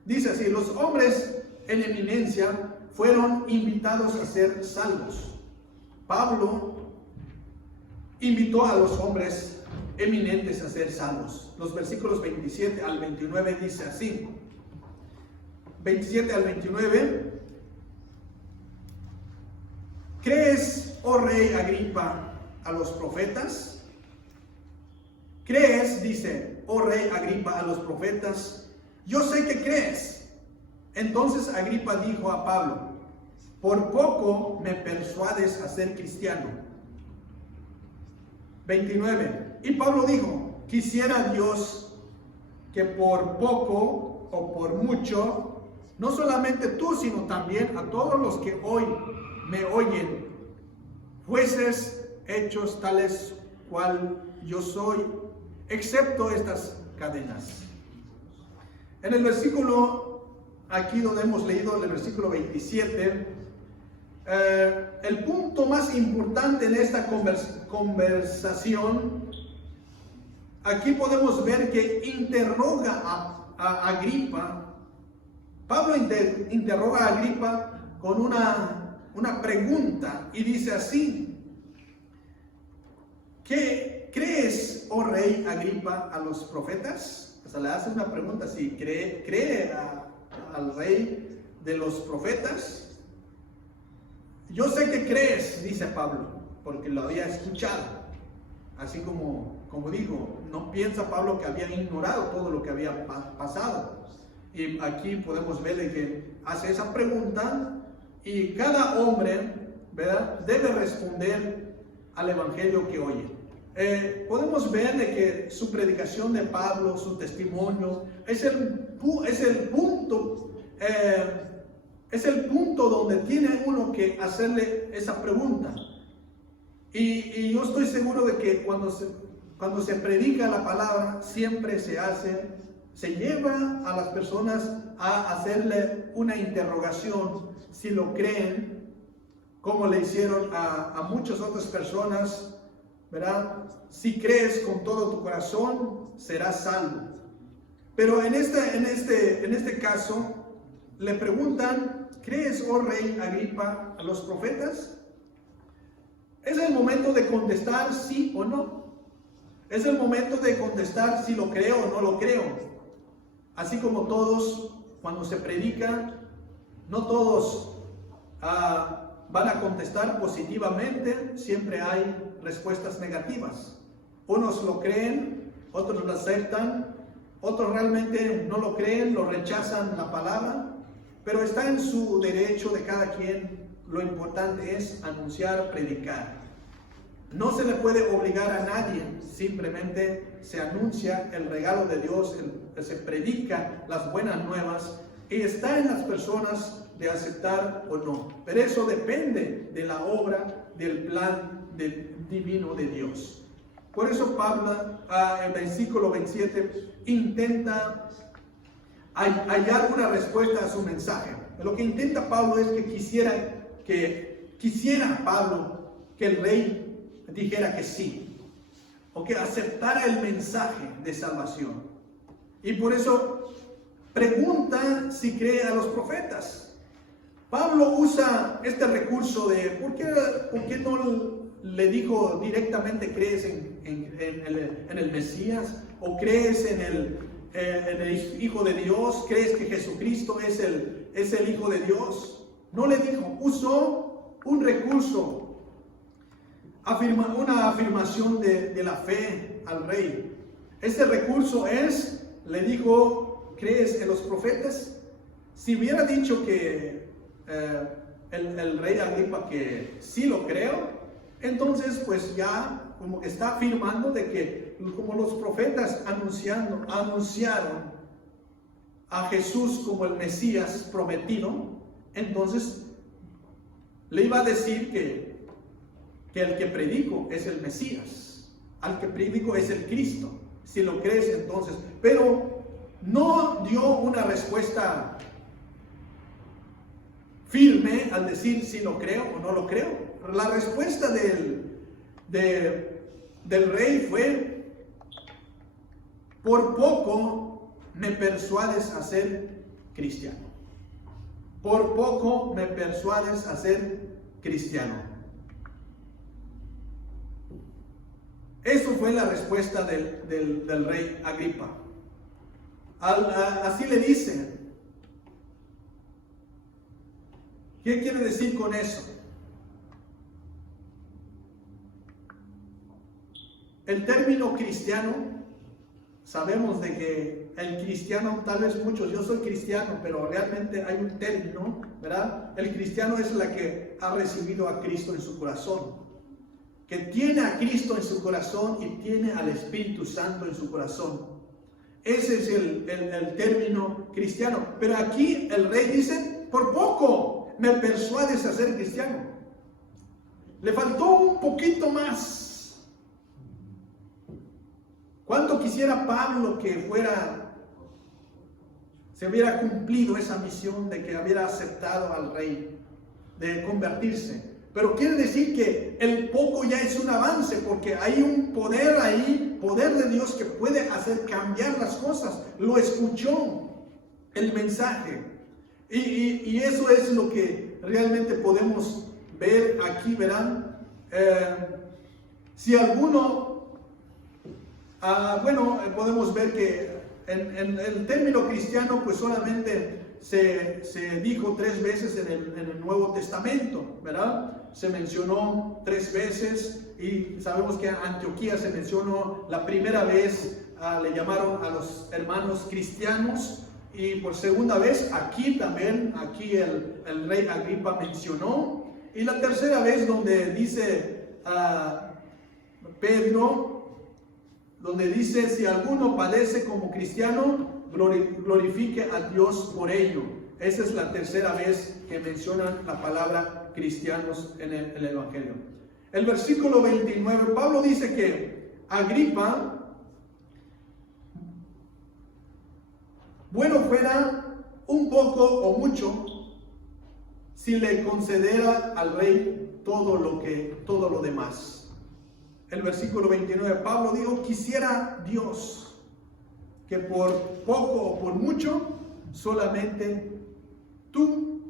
Dice así: los hombres en eminencia fueron invitados a ser salvos. Pablo invitó a los hombres eminentes a ser salvos. Los versículos 27 al 29 dice así. 27 al 29. ¿Crees, oh rey Agripa, a los profetas? ¿Crees, dice, oh rey Agripa, a los profetas? Yo sé que crees. Entonces Agripa dijo a Pablo: por poco me persuades a ser cristiano. 29. Y Pablo dijo: quisiera Dios que por poco o por mucho, no solamente tú, sino también a todos los que hoy me oyen, fueses hechos tales cual yo soy, excepto estas cadenas. En el versículo, aquí donde hemos leído, en el versículo 27, el punto más importante en esta conversación, aquí podemos ver que interroga a Agripa. Pablo interroga a Agripa con una pregunta y dice así: ¿qué crees, oh rey Agripa, a los profetas? O sea, le hace una pregunta así: ¿cree al rey de los profetas? Yo sé que crees, dice Pablo, porque lo había escuchado. Así como digo, no piensa Pablo que había ignorado todo lo que había pasado. Y aquí podemos ver que hace esa pregunta y cada hombre, ¿verdad?, debe responder al evangelio que oye. Podemos ver de que su predicación de Pablo, su testimonio, es el punto donde tiene uno que hacerle esa pregunta. Y yo estoy seguro de que cuando se predica la palabra, siempre se lleva a las personas a hacerle una interrogación, si lo creen, como le hicieron a muchas otras personas, ¿verdad? Si crees con todo tu corazón, serás salvo. Pero en este caso, le preguntan: ¿crees, oh rey Agripa, a los profetas? Es el momento de contestar sí o no. Es el momento de contestar si lo creo o no lo creo. Así como todos, cuando se predica, no todos van a contestar positivamente, siempre hay respuestas negativas. Unos lo creen, otros lo aceptan, otros realmente no lo creen, lo rechazan la palabra, pero está en su derecho de cada quien. Lo importante es anunciar, predicar. No se le puede obligar a nadie, simplemente se anuncia el regalo de Dios, se predica las buenas nuevas y está en las personas de aceptar o no. Pero eso depende de la obra, del plan divino de Dios. Por eso Pablo, en el versículo 27, intenta hallar una respuesta a su mensaje. Lo que intenta Pablo es que quisiera Pablo que el rey dijera que sí, o que aceptara el mensaje de salvación. Y por eso pregunta si cree a los profetas. Pablo usa este recurso de ¿por qué no le dijo directamente crees en el Mesías? ¿O crees en el Hijo de Dios? ¿Crees que Jesucristo es el Hijo de Dios? No le dijo, usó un recurso, una afirmación de la fe al rey. Ese recurso le dijo, ¿crees en los profetas? Si hubiera dicho que el rey Agripa que sí lo creo, entonces pues ya como que está afirmando de que como los profetas anunciaron a Jesús como el Mesías prometido, entonces le iba a decir que el que predico es el Mesías, al que predico es el Cristo. Si lo crees, entonces. Pero no dio una respuesta firme al decir si lo creo o no lo creo. La respuesta del rey fue: por poco me persuades a ser cristiano. Por poco me persuades a ser cristiano. Eso fue la respuesta del rey Agripa. Así le dice. ¿Qué quiere decir con eso? El término cristiano, sabemos de que el cristiano, tal vez muchos, yo soy cristiano, pero realmente hay un término, ¿verdad? El cristiano es la que ha recibido a Cristo en su corazón, que tiene a Cristo en su corazón y tiene al Espíritu Santo en su corazón. Ese es el término cristiano. Pero aquí el rey dice: por poco me persuades a ser cristiano. Le faltó un poquito más. ¿Cuánto quisiera Pablo que se hubiera cumplido esa misión de que hubiera aceptado al rey, de convertirse? Pero quiere decir que el poco ya es un avance, porque hay un poder ahí, poder de Dios que puede hacer cambiar las cosas. Lo escuchó el mensaje. Y eso es lo que realmente podemos ver aquí, verán. Si alguno, podemos ver que en el término cristiano, pues solamente se dijo 3 veces en el Nuevo Testamento, ¿verdad? Se mencionó 3 veces, y sabemos que a Antioquía se mencionó la primera vez, le llamaron a los hermanos cristianos, y por segunda vez aquí también, el rey Agripa mencionó, y la tercera vez donde dice Pedro, donde dice: si alguno padece como cristiano, glorifique a Dios por ello. Esa es la tercera vez que mencionan la palabra cristianos en el Evangelio. El versículo 29, Pablo dice que Agripa, bueno fuera un poco o mucho si le concediera al rey todo lo demás. El versículo 29, Pablo dijo: quisiera Dios que por poco o por mucho, solamente tú,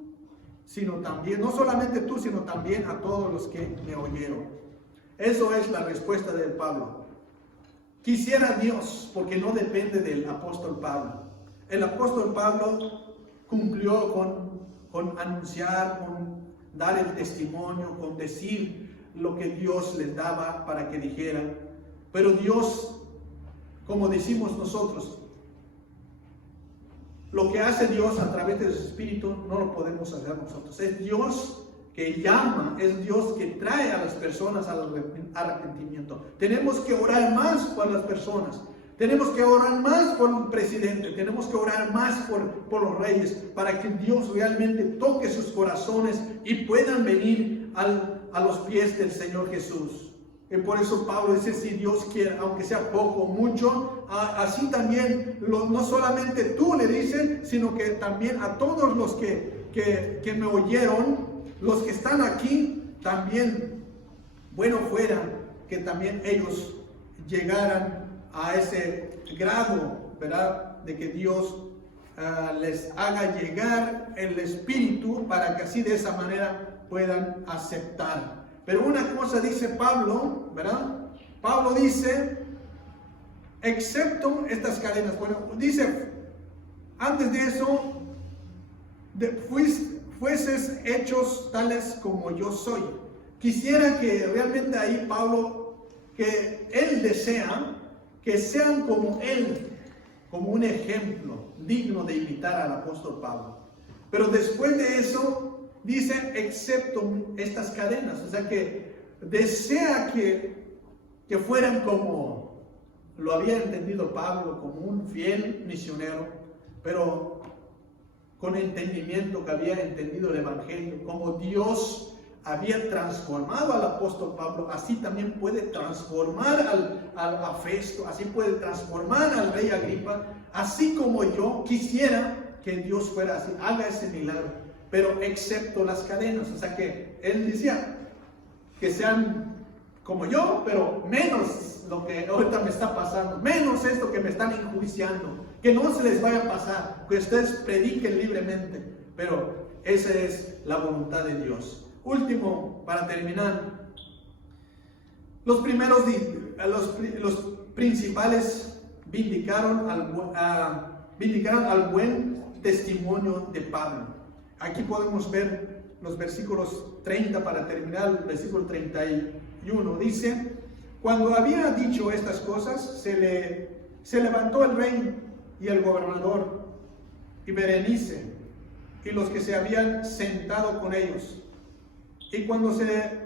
sino también, no solamente tú, sino también a todos los que me oyeron. Eso es la respuesta de Pablo. Quisiera Dios, porque no depende del apóstol Pablo. El apóstol Pablo cumplió con anunciar, con dar el testimonio, con decir lo que Dios les daba para que dijeran. Pero Dios, como decimos nosotros, lo que hace Dios a través de su Espíritu no lo podemos hacer nosotros. Es Dios que llama, es Dios que trae a las personas al arrepentimiento. Tenemos que orar más por las personas. Tenemos que orar más por el presidente, tenemos que orar más por los reyes, para que Dios realmente toque sus corazones y puedan venir a los pies del Señor Jesús. Y por eso Pablo dice: si Dios quiere, aunque sea poco o mucho, así también, no solamente tú, le dice, sino que también a todos los que me oyeron, los que están aquí, también, bueno fuera que también ellos llegaran a ese grado, ¿verdad?, de que Dios les haga llegar el Espíritu, para que así de esa manera puedan aceptar. Pero una cosa dice Pablo, ¿verdad? Pablo dice: excepto estas cadenas. Bueno, dice, antes de eso, fueses hechos tales como yo soy. Quisiera que realmente ahí Pablo, que él desea que sean como él, como un ejemplo digno de imitar al apóstol Pablo. Pero después de eso dice: excepto estas cadenas. O sea que desea que fueran como lo había entendido Pablo, como un fiel misionero, pero con entendimiento, que había entendido el Evangelio, como Dios había transformado al apóstol Pablo, así también puede transformar a Festo, así puede transformar al rey Agripa, así como yo quisiera que Dios fuera así, haga ese milagro, pero excepto las cadenas. O sea que él decía que sean como yo, pero menos lo que ahorita me está pasando, menos esto que me están enjuiciando, que no se les vaya a pasar, que ustedes prediquen libremente, pero esa es la voluntad de Dios. Último, para terminar, los principales vindicaron al buen testimonio de Pablo. Aquí podemos ver los versículos 30 para terminar, el versículo 31 dice: cuando había dicho estas cosas, se levantó el rey y el gobernador y Berenice y los que se habían sentado con ellos. Y cuando se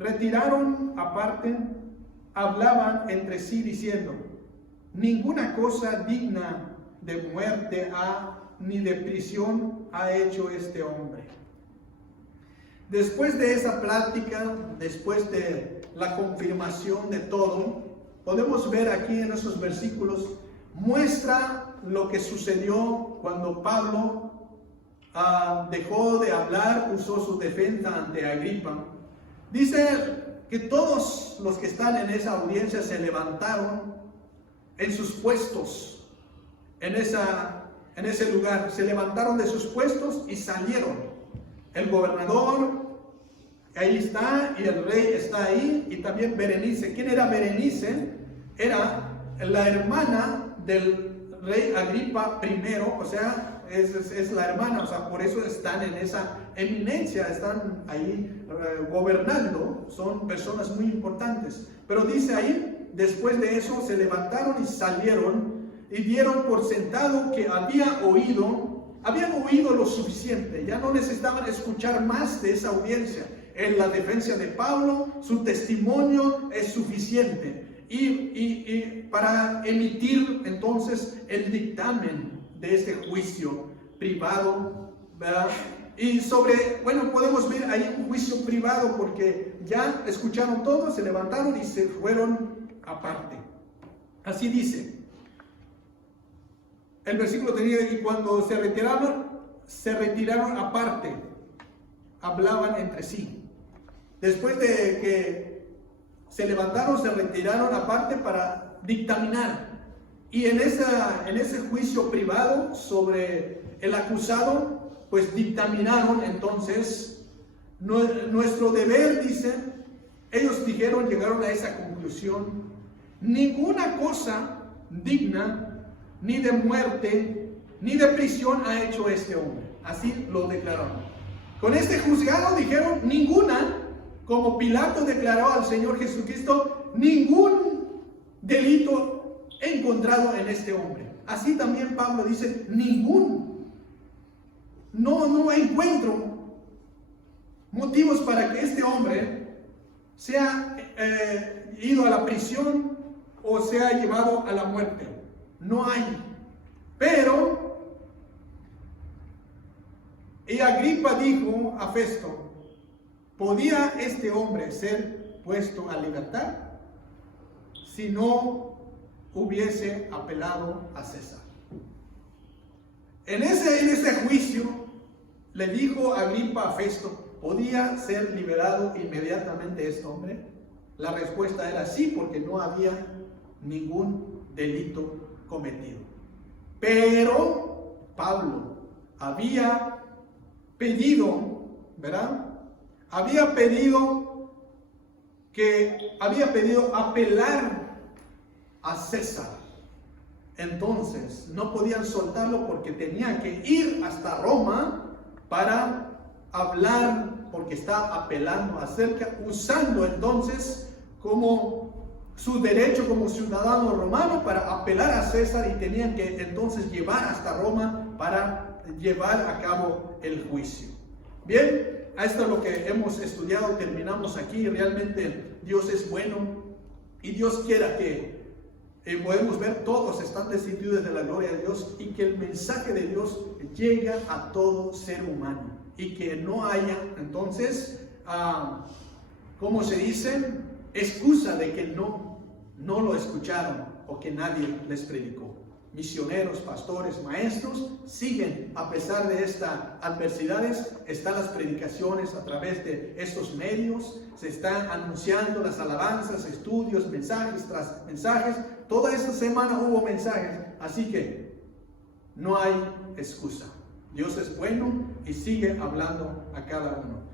retiraron aparte, hablaban entre sí diciendo: ninguna cosa digna de muerte ni de prisión ha hecho este hombre. Después de esa plática, después de la confirmación de todo, podemos ver aquí en esos versículos, muestra lo que sucedió cuando Pablo dejó de hablar, usó su defensa ante Agripa. Dice que todos los que están en esa audiencia se levantaron en sus puestos, en ese lugar, se levantaron de sus puestos y salieron. El gobernador ahí está y el rey está ahí, y también Berenice. ¿Quién era Berenice? Era la hermana del rey Agripa I, o sea, es la hermana, o sea, por eso están en esa eminencia, están ahí gobernando, son personas muy importantes. Pero dice ahí, después de eso se levantaron y salieron y dieron por sentado que habían oído lo suficiente, ya no necesitaban escuchar más de esa audiencia. En la defensa de Pablo, su testimonio es suficiente y para emitir entonces el dictamen de este juicio privado, ¿verdad? Y podemos ver ahí un juicio privado porque ya escucharon todo, se levantaron y se fueron aparte. Así dice el versículo 30, y cuando se retiraron aparte, hablaban entre sí. Después de que se levantaron, se retiraron aparte para dictaminar. Y en ese juicio privado sobre el acusado, pues dictaminaron entonces nuestro deber, dicen, ellos llegaron a esa conclusión: ninguna cosa digna ni de muerte ni de prisión ha hecho este hombre. Así lo declararon. Con este juzgado dijeron ninguna, como Pilato declaró al Señor Jesucristo, ningún delito encontrado en este hombre. Así también Pablo dice, no encuentro motivos para que este hombre sea ido a la prisión o sea llevado a la muerte. No hay. Pero, y Agripa dijo a Festo: ¿podía este hombre ser puesto a libertad si no hubiese apelado a César? En ese juicio le dijo Agripa a Festo: ¿podía ser liberado inmediatamente este hombre? La respuesta era sí, porque no había ningún delito cometido. Pero Pablo había pedido, ¿verdad? Había pedido apelar a César. Entonces no podían soltarlo porque tenía que ir hasta Roma para hablar, porque está apelando usando entonces como su derecho como ciudadano romano para apelar a César, y tenían que entonces llevar hasta Roma para llevar a cabo el juicio. Bien, esto es lo que hemos estudiado, terminamos aquí. Realmente Dios es bueno y Dios quiera que podemos ver, todos están destituidos de la gloria de Dios, y que el mensaje de Dios llegue a todo ser humano y que no haya entonces ¿cómo se dice? Excusa de que no lo escucharon o que nadie les predicó. Misioneros, pastores, maestros siguen a pesar de estas adversidades. Están las predicaciones a través de estos medios, se están anunciando las alabanzas, estudios, mensajes tras mensajes. Toda esta semana hubo mensajes, así que no hay excusa. Dios es bueno y sigue hablando a cada uno.